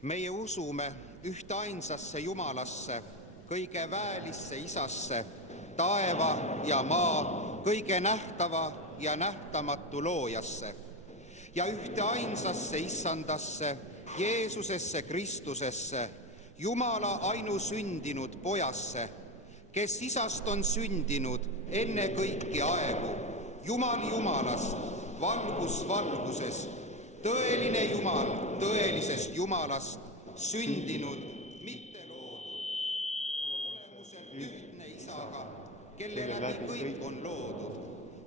Meie usume ühte ainsasse Jumalasse, kõige väelisse Isasse, taeva ja maa, kõige nähtava ja nähtamatu loojasse ja ühte ainsasse Issandasse, Jeesusesse Kristusesse, Jumala ainusündinud pojasse, kes Isast on sündinud enne kõiki aegu, Jumal Jumalast, valgus valgusest, tõeline Jumal tõelisest Jumalast, sündinud, mitte loodud, olemuselt ühtne Isaga, kelle läbi kõik on loodud,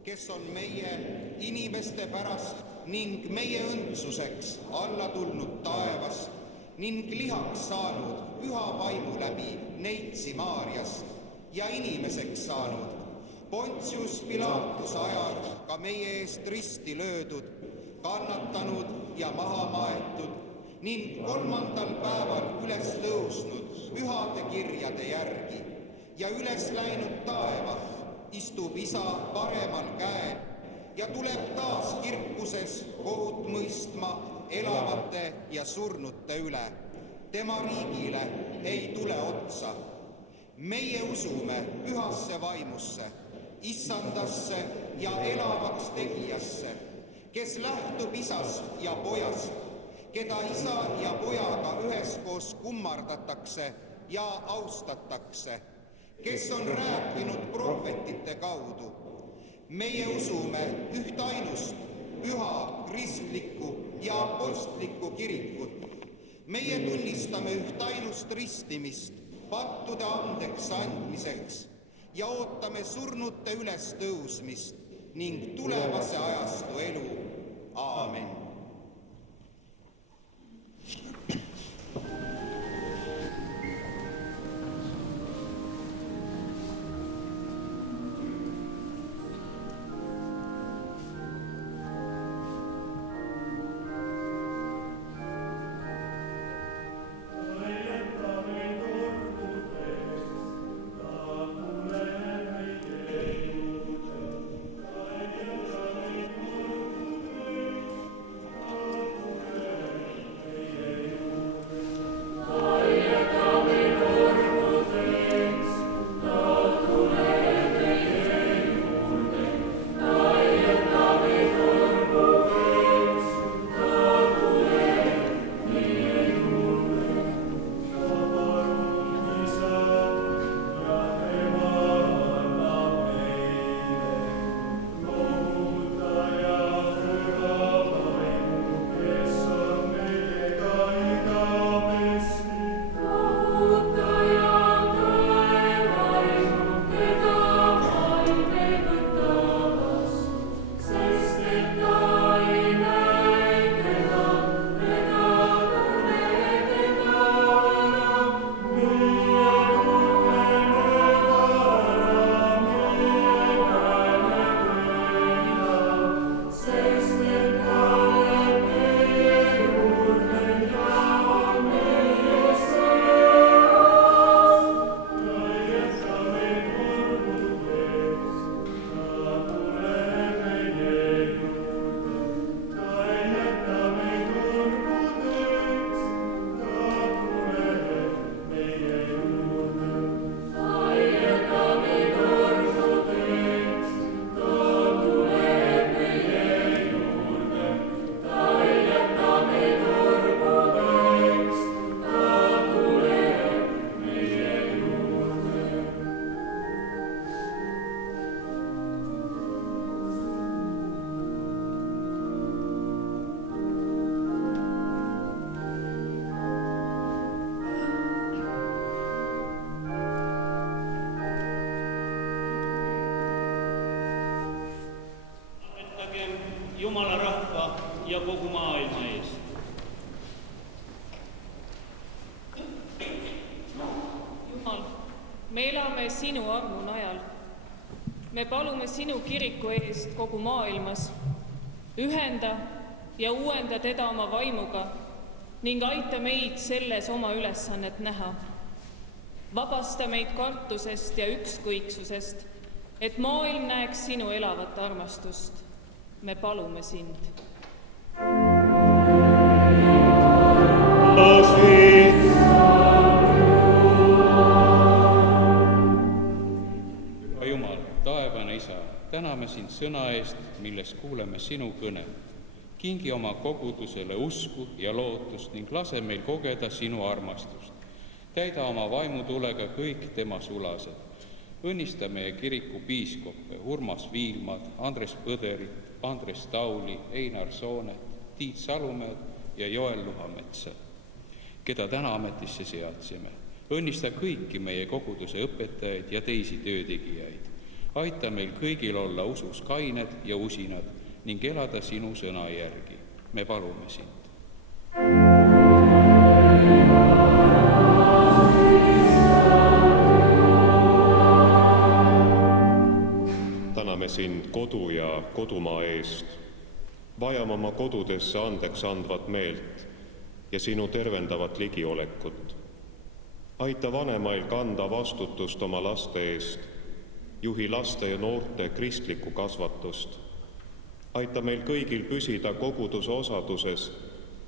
kes on meie inimeste pärast ning meie õndsuseks alla tulnud taevast ning lihaks saanud püha vaimu läbi neitsi Maarjast ja inimeseks saanud, Pontius Pilaatuse ajal ka meie eest risti löödud, kannatanud ja maha maetud ning 3. päeval üles tõusnud pühade kirjade järgi ja üles läinud taeva, istub Isa paremal käel ja tuleb taas kirkuses kohut mõistma elavate ja surnute üle. Tema riigile ei tule otsa. Meie usume pühasse vaimusse, Issandasse ja elavaks tegijasse, kes lähtub Isast ja Pojast, keda Isa ja Pojaga üheskoos kummardatakse ja austatakse, kes on rääkinud prohvetite kaudu. Meie usume ühtainust, püha, kristlikku ja apostlikku kirikut. Meie tunnistame ühtainust ristimist pattude andeks andmiseks ja ootame surnute ülestõusmist ning tulevase ajastu elu. Aamen. Jumala rahva ja kogu maailma eest. Jumal, me elame sinu armu najal. Me palume sinu kiriku eest kogu maailmas. Ühenda ja uuenda teda oma vaimuga ning aita meid selles oma ülesannet näha. Vabasta meid kartusest ja ükskõiksusest, et maailm näeks sinu elavat armastust. Me palume sind. Jumal, taevane Isa, täname sind sõna eest, milles kuuleme sinu kõnet. Kingi oma kogudusele usku ja lootust ning lase meil kogeda sinu armastust. Täida oma vaimutulega kõik tema sulased. Õnnista meie kiriku piiskoppe Urmas Viilmad, Andres Põderit, Andres Tauli, Einar Soonet, Tiit Salumäed ja Joel Luhametsa, keda täna ametisse seadsime. Õnnista kõiki meie koguduse õpetajaid ja teisi töötegijaid. Aita meil kõigil olla usus kained ja usinad ning elada sinu sõna järgi. Me palume sind. Täname sind kodu ja kodumaa eest. Vajame oma kodudesse andeks andvat meelt ja sinu tervendavat ligiolekut. Aita vanemail kanda vastutust oma laste eest. Juhi laste ja noorte kristlikku kasvatust. Aita meil kõigil püsida koguduse osaduses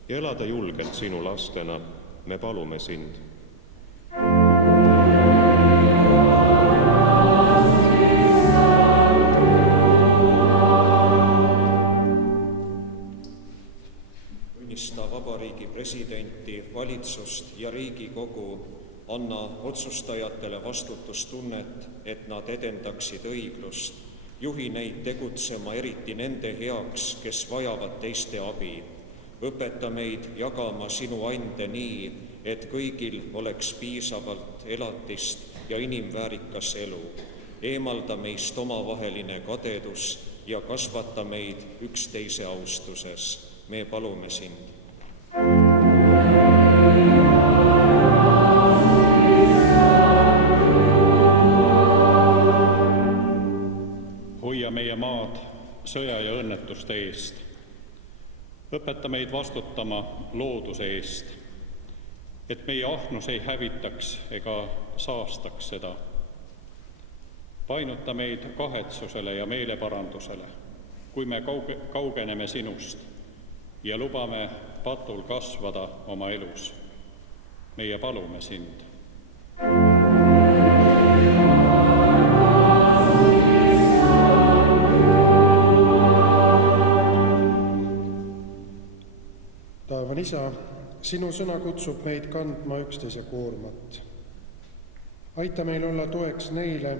ja elada julgelt sinu lastena. Me palume sind. Õnnista vabariigi presidenti, valitsust ja Riigikogu anna otsustajatele vastutustunnet, et nad edendaksid õiglust. Juhi neid tegutsema eriti nende heaks, kes vajavad teiste abi. Õpeta meid jagama sinu ande nii, et kõigil oleks piisavalt elatist ja inimväärikas elu. Eemalda meist omavaheline kadedus ja kasvata meid üksteise austuses. Me palume sind. Hoia meie maad sõja ja õnnetuste eest. Õpeta meid vastutama looduse eest, et meie ahnus ei hävitaks ega saastaks seda. Painuta meid kahetsusele ja meeleparandusele, kui me kaugeneme sinust ja lubame patul kasvada oma elus. Meie palume sind. Taevan Isa, sinu sõna kutsub meid kandma üksteise koormat. Aita meil olla toeks neile,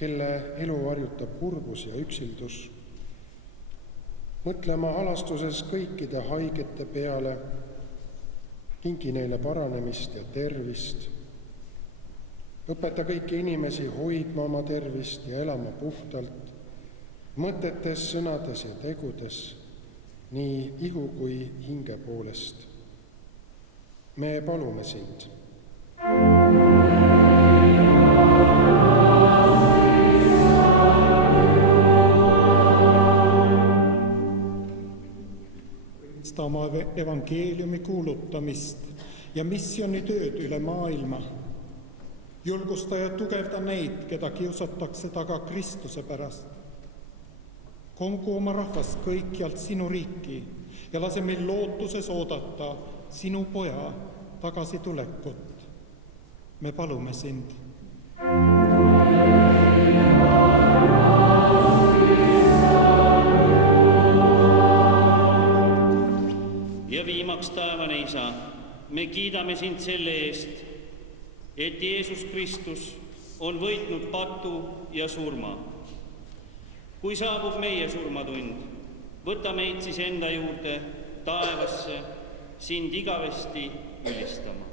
kelle elu varjutab kurbus ja üksildus. Mõtlema halastuses kõikide haigete peale, kingi neile paranemist ja tervist. Õpeta kõiki inimesi hoidma oma tervist ja elama puhtalt, mõtetes, sõnades ja tegudes, nii ihu kui hinge poolest. Me palume sind. Oma evangeeliumi kuulutamist ja missionitööd üle maailma. Julgusta ja tugevda neid, keda kiusatakse taga Kristuse pärast. Kongu oma rahvast kõikjalt sinu riiki ja lase meil lootuses oodata sinu poja tagasitulekut. Me palume sind. Ja viimaks, taevane Isa, me kiidame sind selle eest, et Jeesus Kristus on võitnud patu ja surma. Kui saabub meie surmatund, võta meid siis enda juurde taevasse sind igavesti ülistama.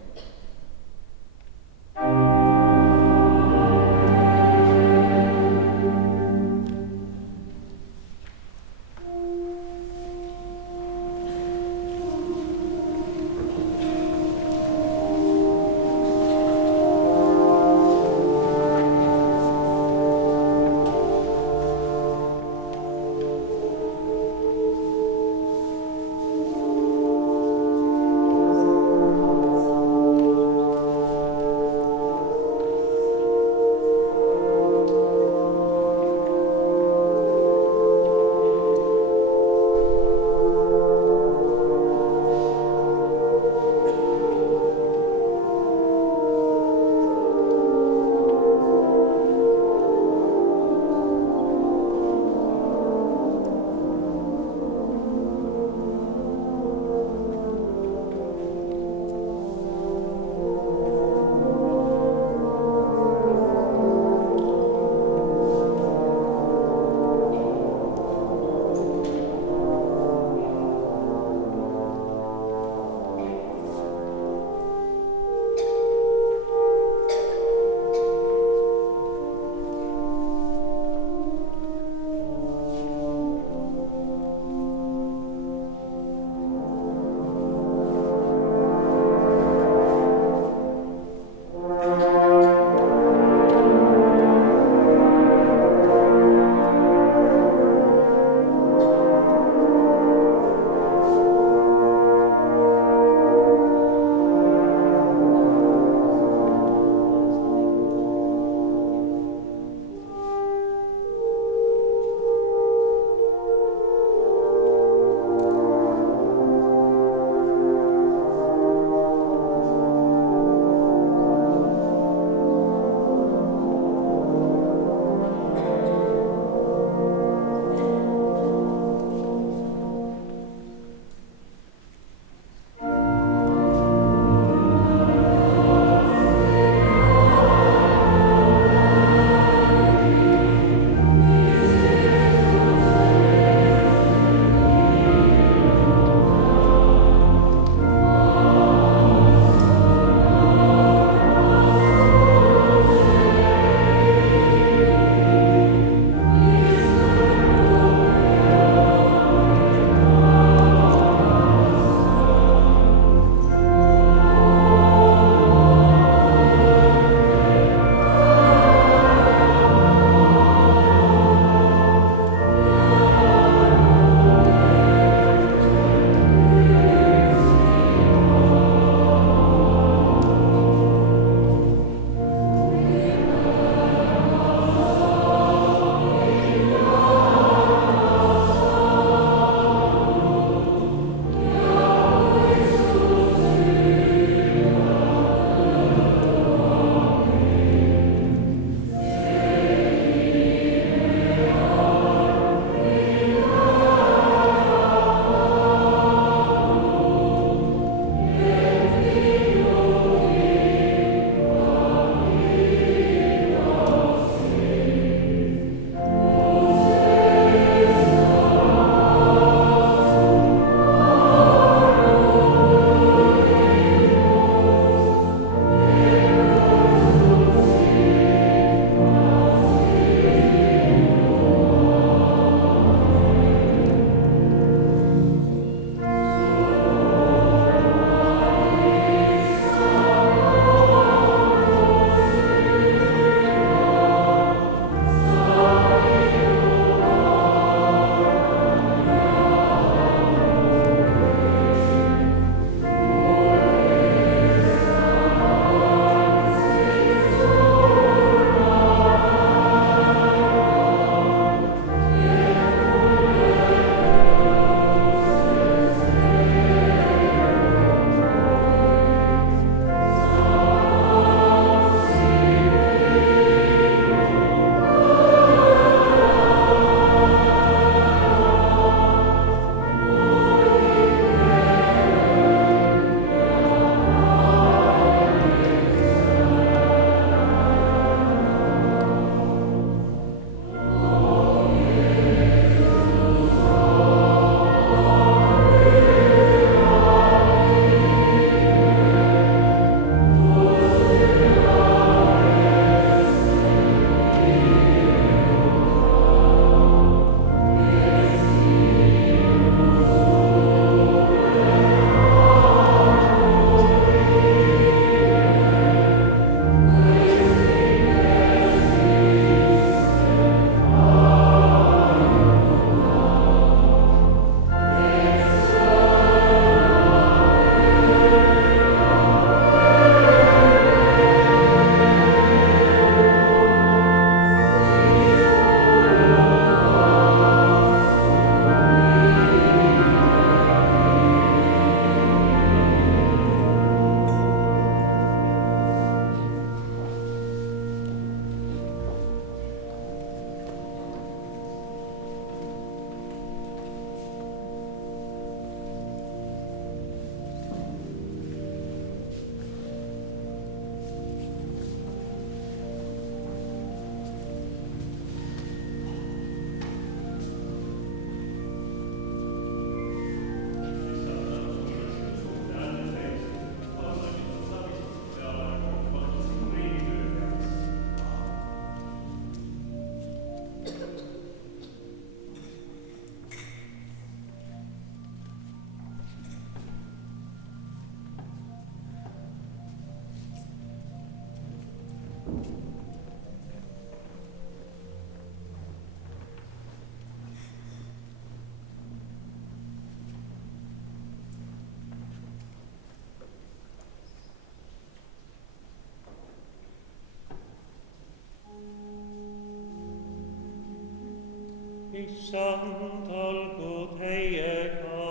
issand olgu teiega.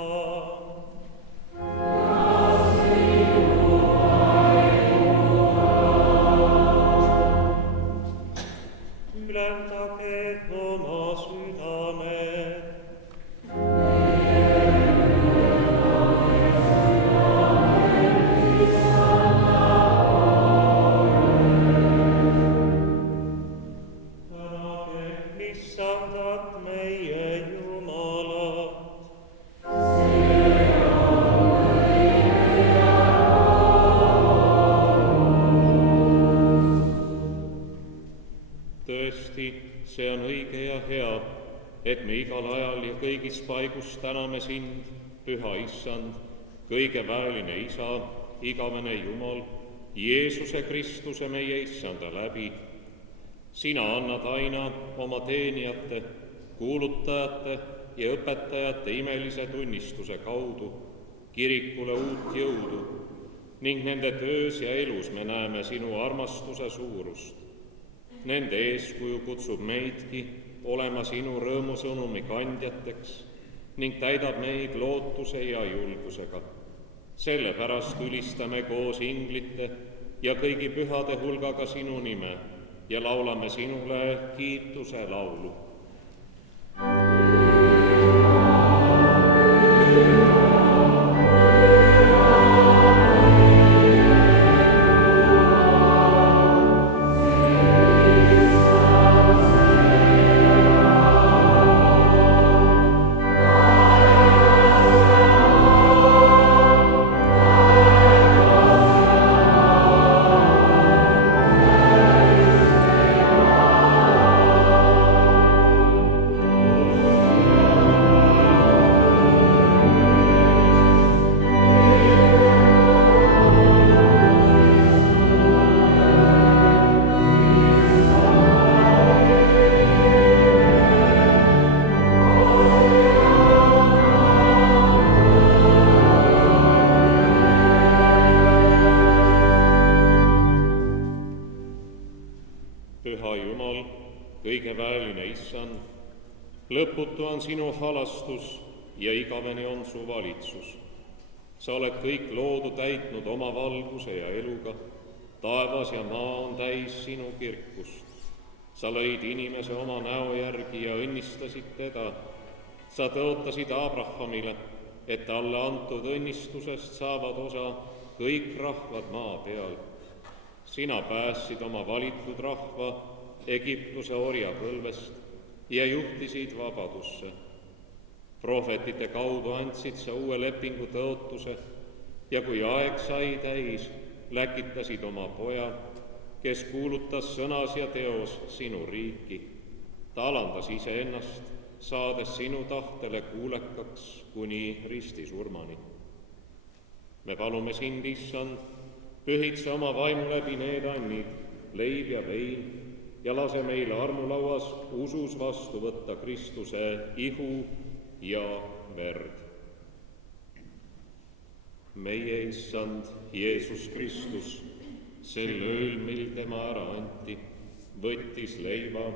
Ülendage oma südamed. Issandat meie Jumalat. Tõesti, see on õige ja hea, et me igal ajal ja kõigis paigus täname sind, püha Issand, kõige väeline Isa, igavene Jumal, Jeesuse Kristuse meie Issanda läbi. Sina annad aina oma teenijate, kuulutajate ja õpetajate imelise tunnistuse kaudu kirikule uut jõudu ning nende töös ja elus me näeme sinu armastuse suurust. Nende eeskuju kutsub meidki olema sinu rõõmusõnumi kandjateks ning täidab meid lootuse ja julgusega. Sellepärast ülistame koos inglite ja kõigi pühade hulgaga sinu nime ja laulame sinule kiituse laulu. Lõputu on sinu halastus ja igavene on su valitsus. Sa oled kõik loodu täitnud oma valguse ja eluga. Taevas ja maa on täis sinu kirkust. Sa lõid inimese oma näo järgi ja õnnistasid teda. Sa tõotasid Abrahamile, et talle antud õnnistusest saavad osa kõik rahvad maa peal. Sina päästsid oma valitud rahva Egiptuse orjapõlvest ja juhtisid vabadusse. Prohvetite kaudu andsid sa uue lepingu tõotuse ja kui aeg sai täis, läkitasid oma poja, kes kuulutas sõnas ja teos sinu riiki. Ta alandas iseennast, saades sinu tahtele kuulekaks kuni ristisurmani. Me palume sind, Issand, pühitse oma vaimu läbi need annid, leib ja vein, ja lase meile armulauas usus vastu võtta Kristuse ihu ja verd. Meie Issand Jeesus Kristus, sel ööl, mil tema ära anti, võttis leiva,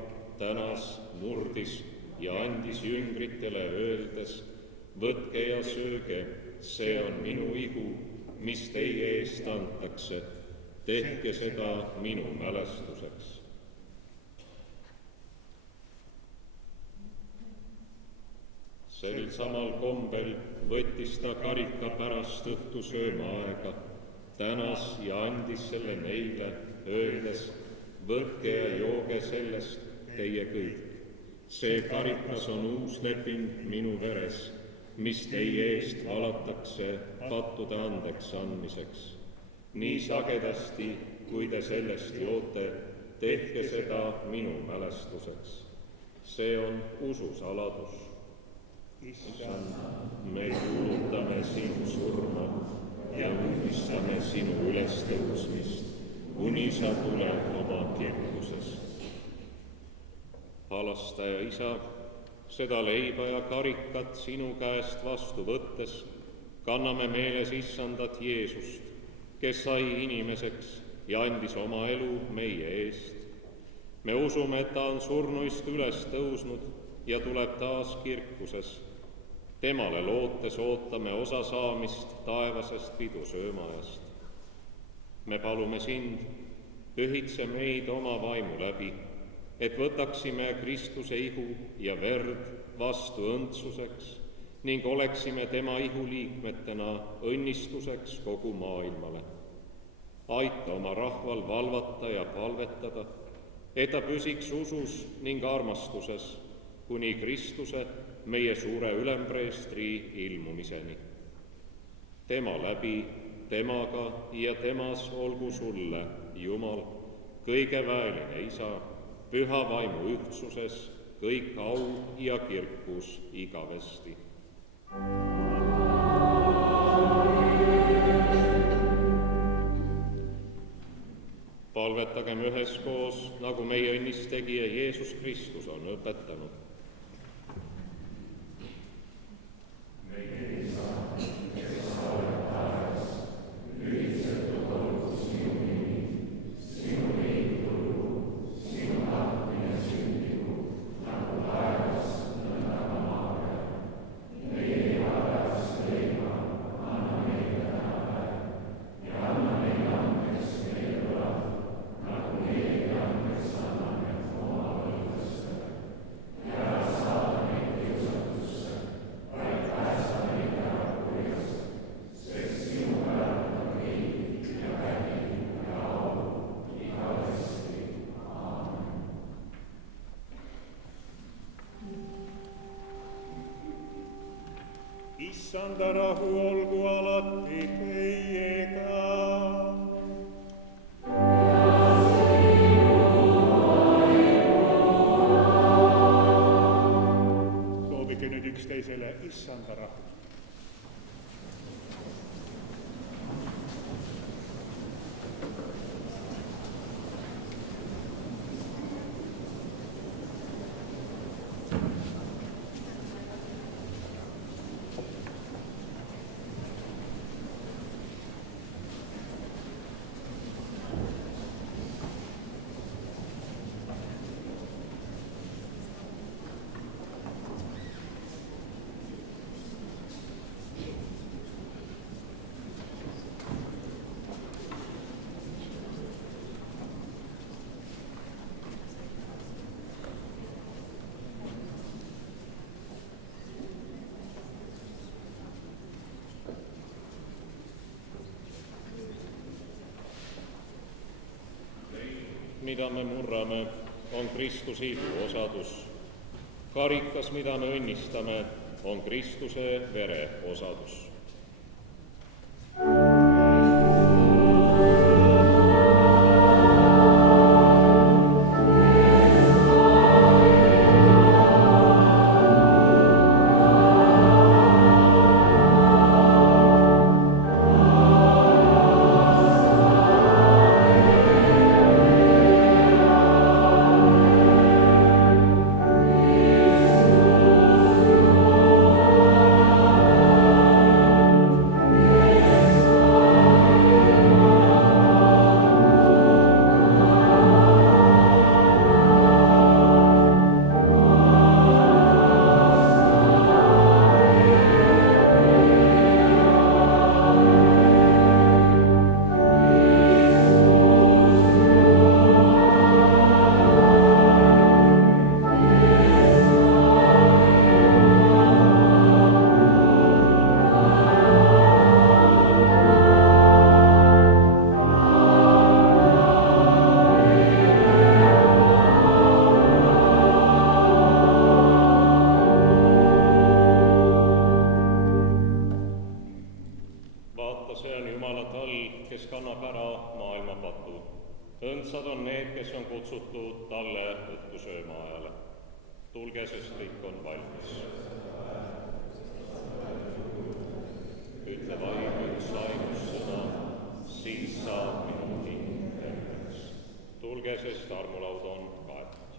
tänas, murdis ja andis jüngritele öeldes, võtke ja sööge, see on minu ihu, mis teie eest antakse, tehke seda minu mälestuseks. Sel samal kombel võttis ta karika pärast õhtusööma aega, tänas ja andis selle neile, öeldes, võtke ja jooge sellest teie kõik. See karikas on uus leping minu veres, mis teie eest valatakse pattude andeks andmiseks. Nii sagedasti, kui te sellest joote, tehke seda minu mälestuseks. See on ususaladus. Issand, me kuulutame sinu surma ja uudistame sinu ülestõusmist, kuni sa tuled oma kirkuses. Halastaja Isa, seda leiba ja karikat sinu käest vastu võttes, kanname meeles Issandat Jeesust, kes sai inimeseks ja andis oma elu meie eest. Me usume, et ta on surnuist üles tõusnud ja tuleb taas kirkuses. Temale lootes ootame osa saamist taevasest pidusöömajast. Me palume sind, pühitse meid oma vaimu läbi, et võtaksime Kristuse ihu ja verd vastu õndsuseks ning oleksime tema ihu liikmetena õnnistuseks kogu maailmale. Aita oma rahval valvata ja palvetada, et ta püsiks usus ning armastuses kuni Kristuse, meie suure ülempreestri ilmumiseni. Tema läbi, temaga ja temas olgu sulle, Jumal, kõige väeline Isa, püha vaimu ühtsuses, kõik au ja kirkus igavesti. Palvetagem üheskoos, nagu meie õnnistegija Jeesus Kristus on õpetanud. Issanda rahu olgu alati teiega. Soovige nüüd üksteisele Issanda rahu. Mida me murrame, on Kristuse ihu osadus. Karikas, mida me õnnistame, on Kristuse vere osadus. Õndsad on need, kes on kutsutud talle õhtusöömaajale. Tulge, sest kõik on valmis. Ütle vaid üks ainus sõna, siis saab minu hing terveks. Tulge, sest armulaud on kaetud.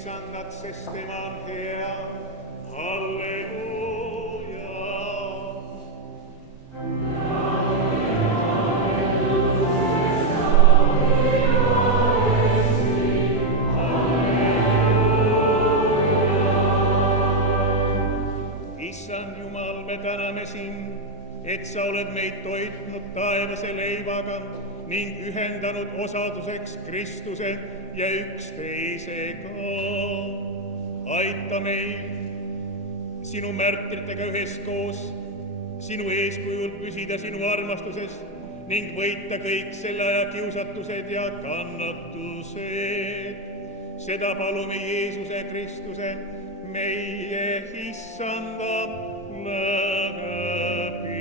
issannat, sest tema on hea. Halleluuja. Issand Jumal, me täname sind, et sa oled meid toitnud taevase leivaga ning ühendanud osaduseks Kristuse ja üksteisega. Aita meid sinu märtritega üheskoos, sinu eeskujul püsida sinu armastuses ning võita kõik selle aja kiusatused ja kannatused. Seda palume Jeesuse Kristuse, meie Issanda läbi.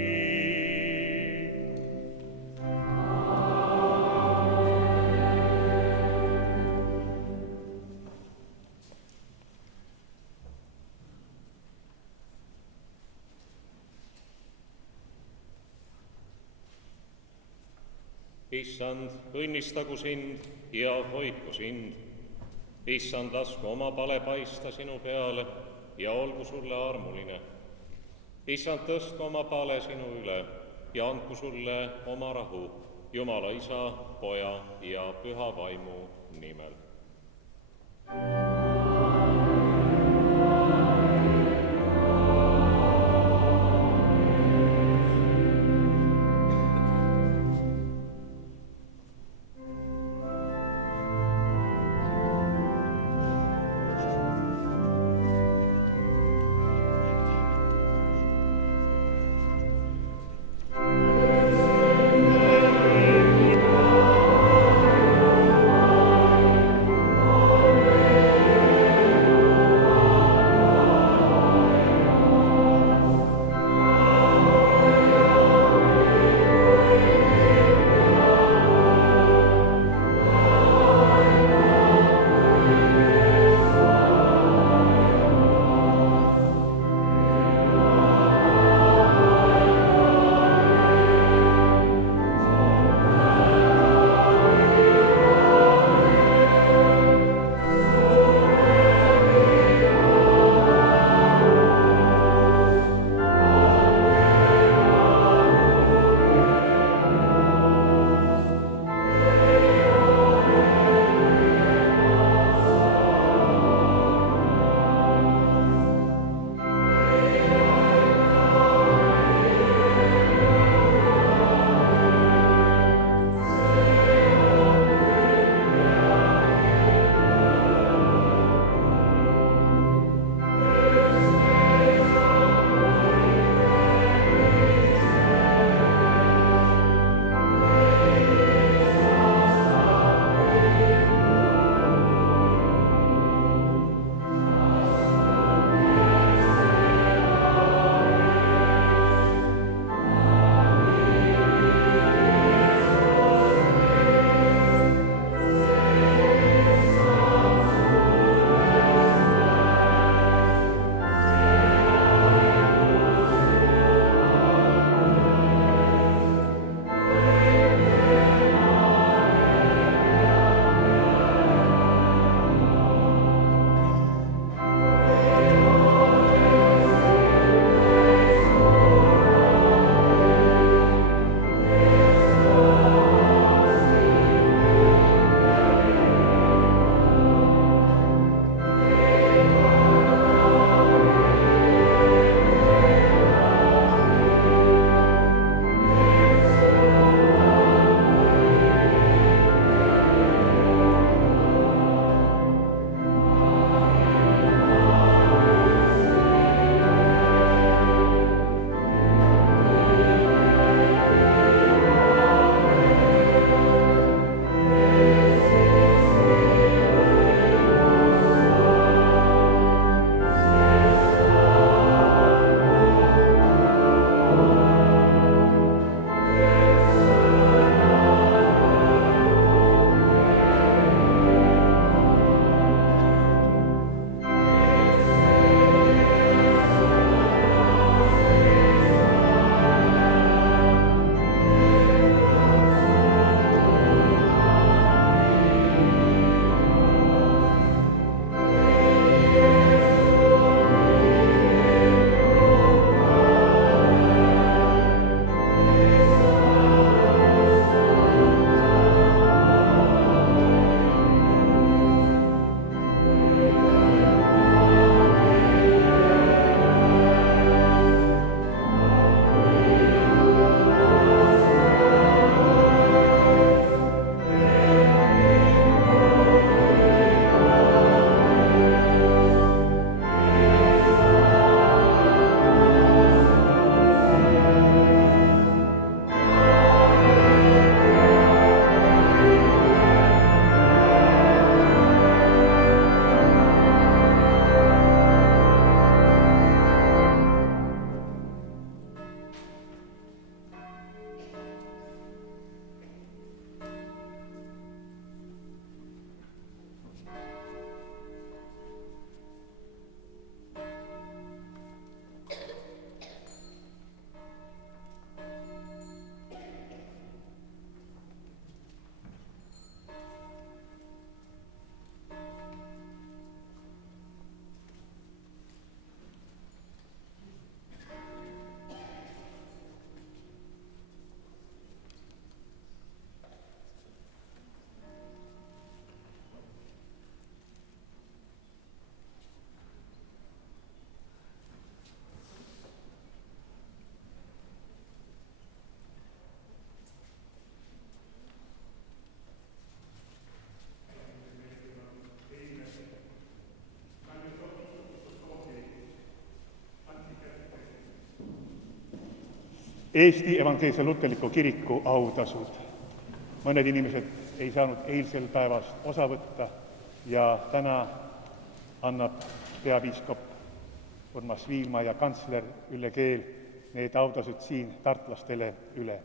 Issand, õnnistagu sind ja hoidku sind. Issand, lasku oma pale paista sinu peale ja olgu sulle armuline. Issand, tõstku oma pale sinu üle ja andku sulle oma rahu. Jumala Isa, Poja ja Püha Vaimu nimel. Eesti Evangeelse Luterliku Kiriku autasud. Mõned inimesed ei saanud eilsel päevast osa võtta ja täna annab peapiiskop Urmas Viilma ja kantsler Ülle Keel need autasud siin tartlastele üle.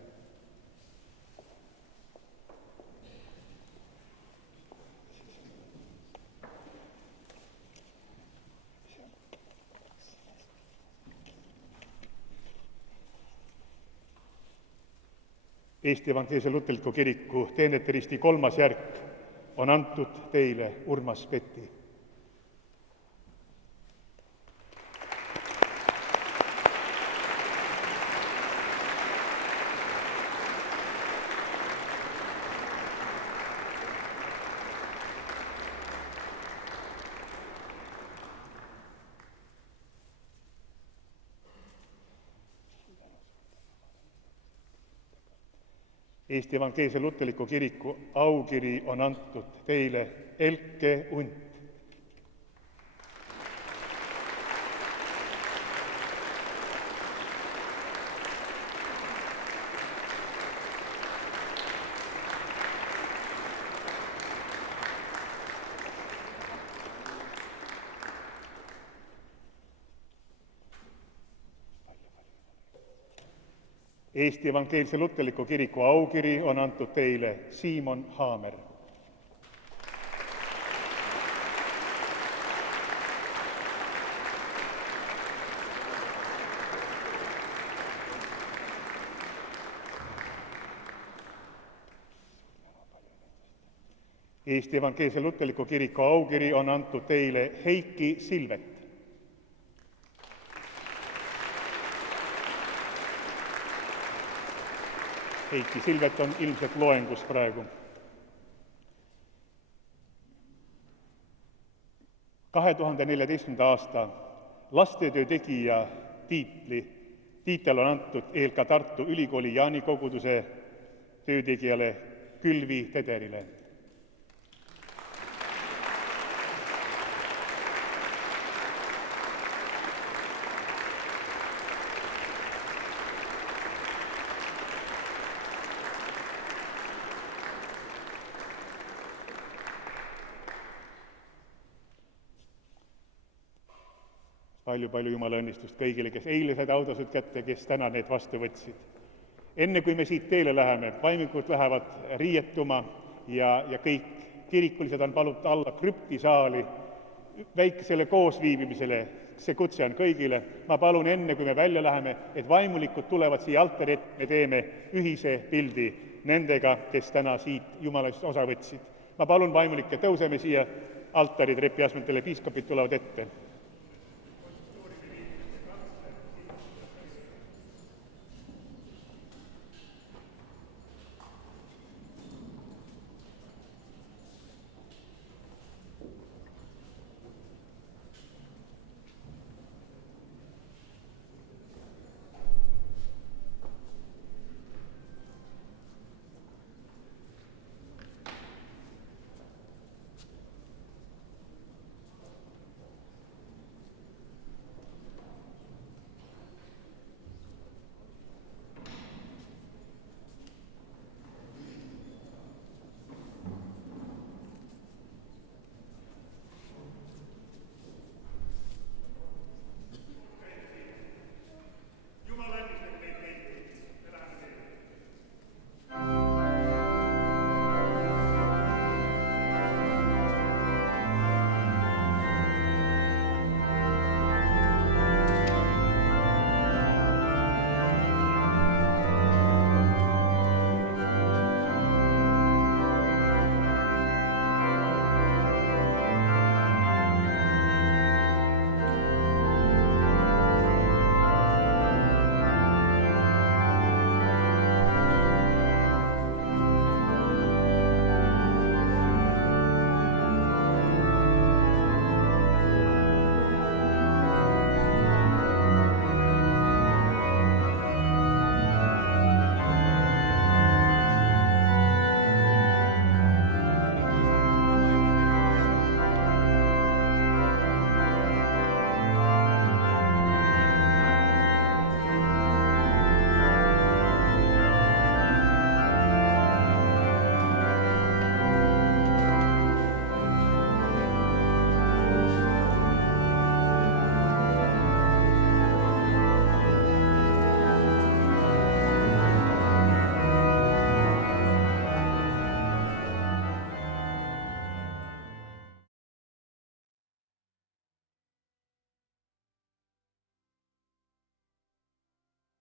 Eesti Evangeelse Luterliku Kiriku teenete risti 3. järk on antud teile, Urmas Petti. Eesti Evangeelse Luterliku Kiriku aukiri on antud teile, Elke Unt. Eesti Evangeelse Luterliku Kiriku aukiri on antud teile, Siimon Haamer. Eesti Evangeelse Luterliku Kiriku aukiri on antud teile, Heiki Silvet. Heiki Silvet on ilmselt loengus praegu. 2014. aasta lastetöö tegija tiitel on antud EELK Tartu Ülikooli Jaani koguduse töötegijale Külvi Tederile. Palju Jumala õnnistust kõigile, kes eile said autasud kätte, kes täna need vastu võtsid. Enne kui me siit teele läheme, vaimikud lähevad riietuma ja kõik kirikulised on palutud alla krüptisaali väikesele koosviibimisele. See kutse on kõigile. Ma palun enne, kui me välja läheme, et vaimulikud tulevad siia altari ette, me teeme ühise pildi nendega, kes täna siit Jumalast osa võtsid. Ma palun vaimulikke, tõuseme siia altari trepiastmetele, piiskopid tulevad ette.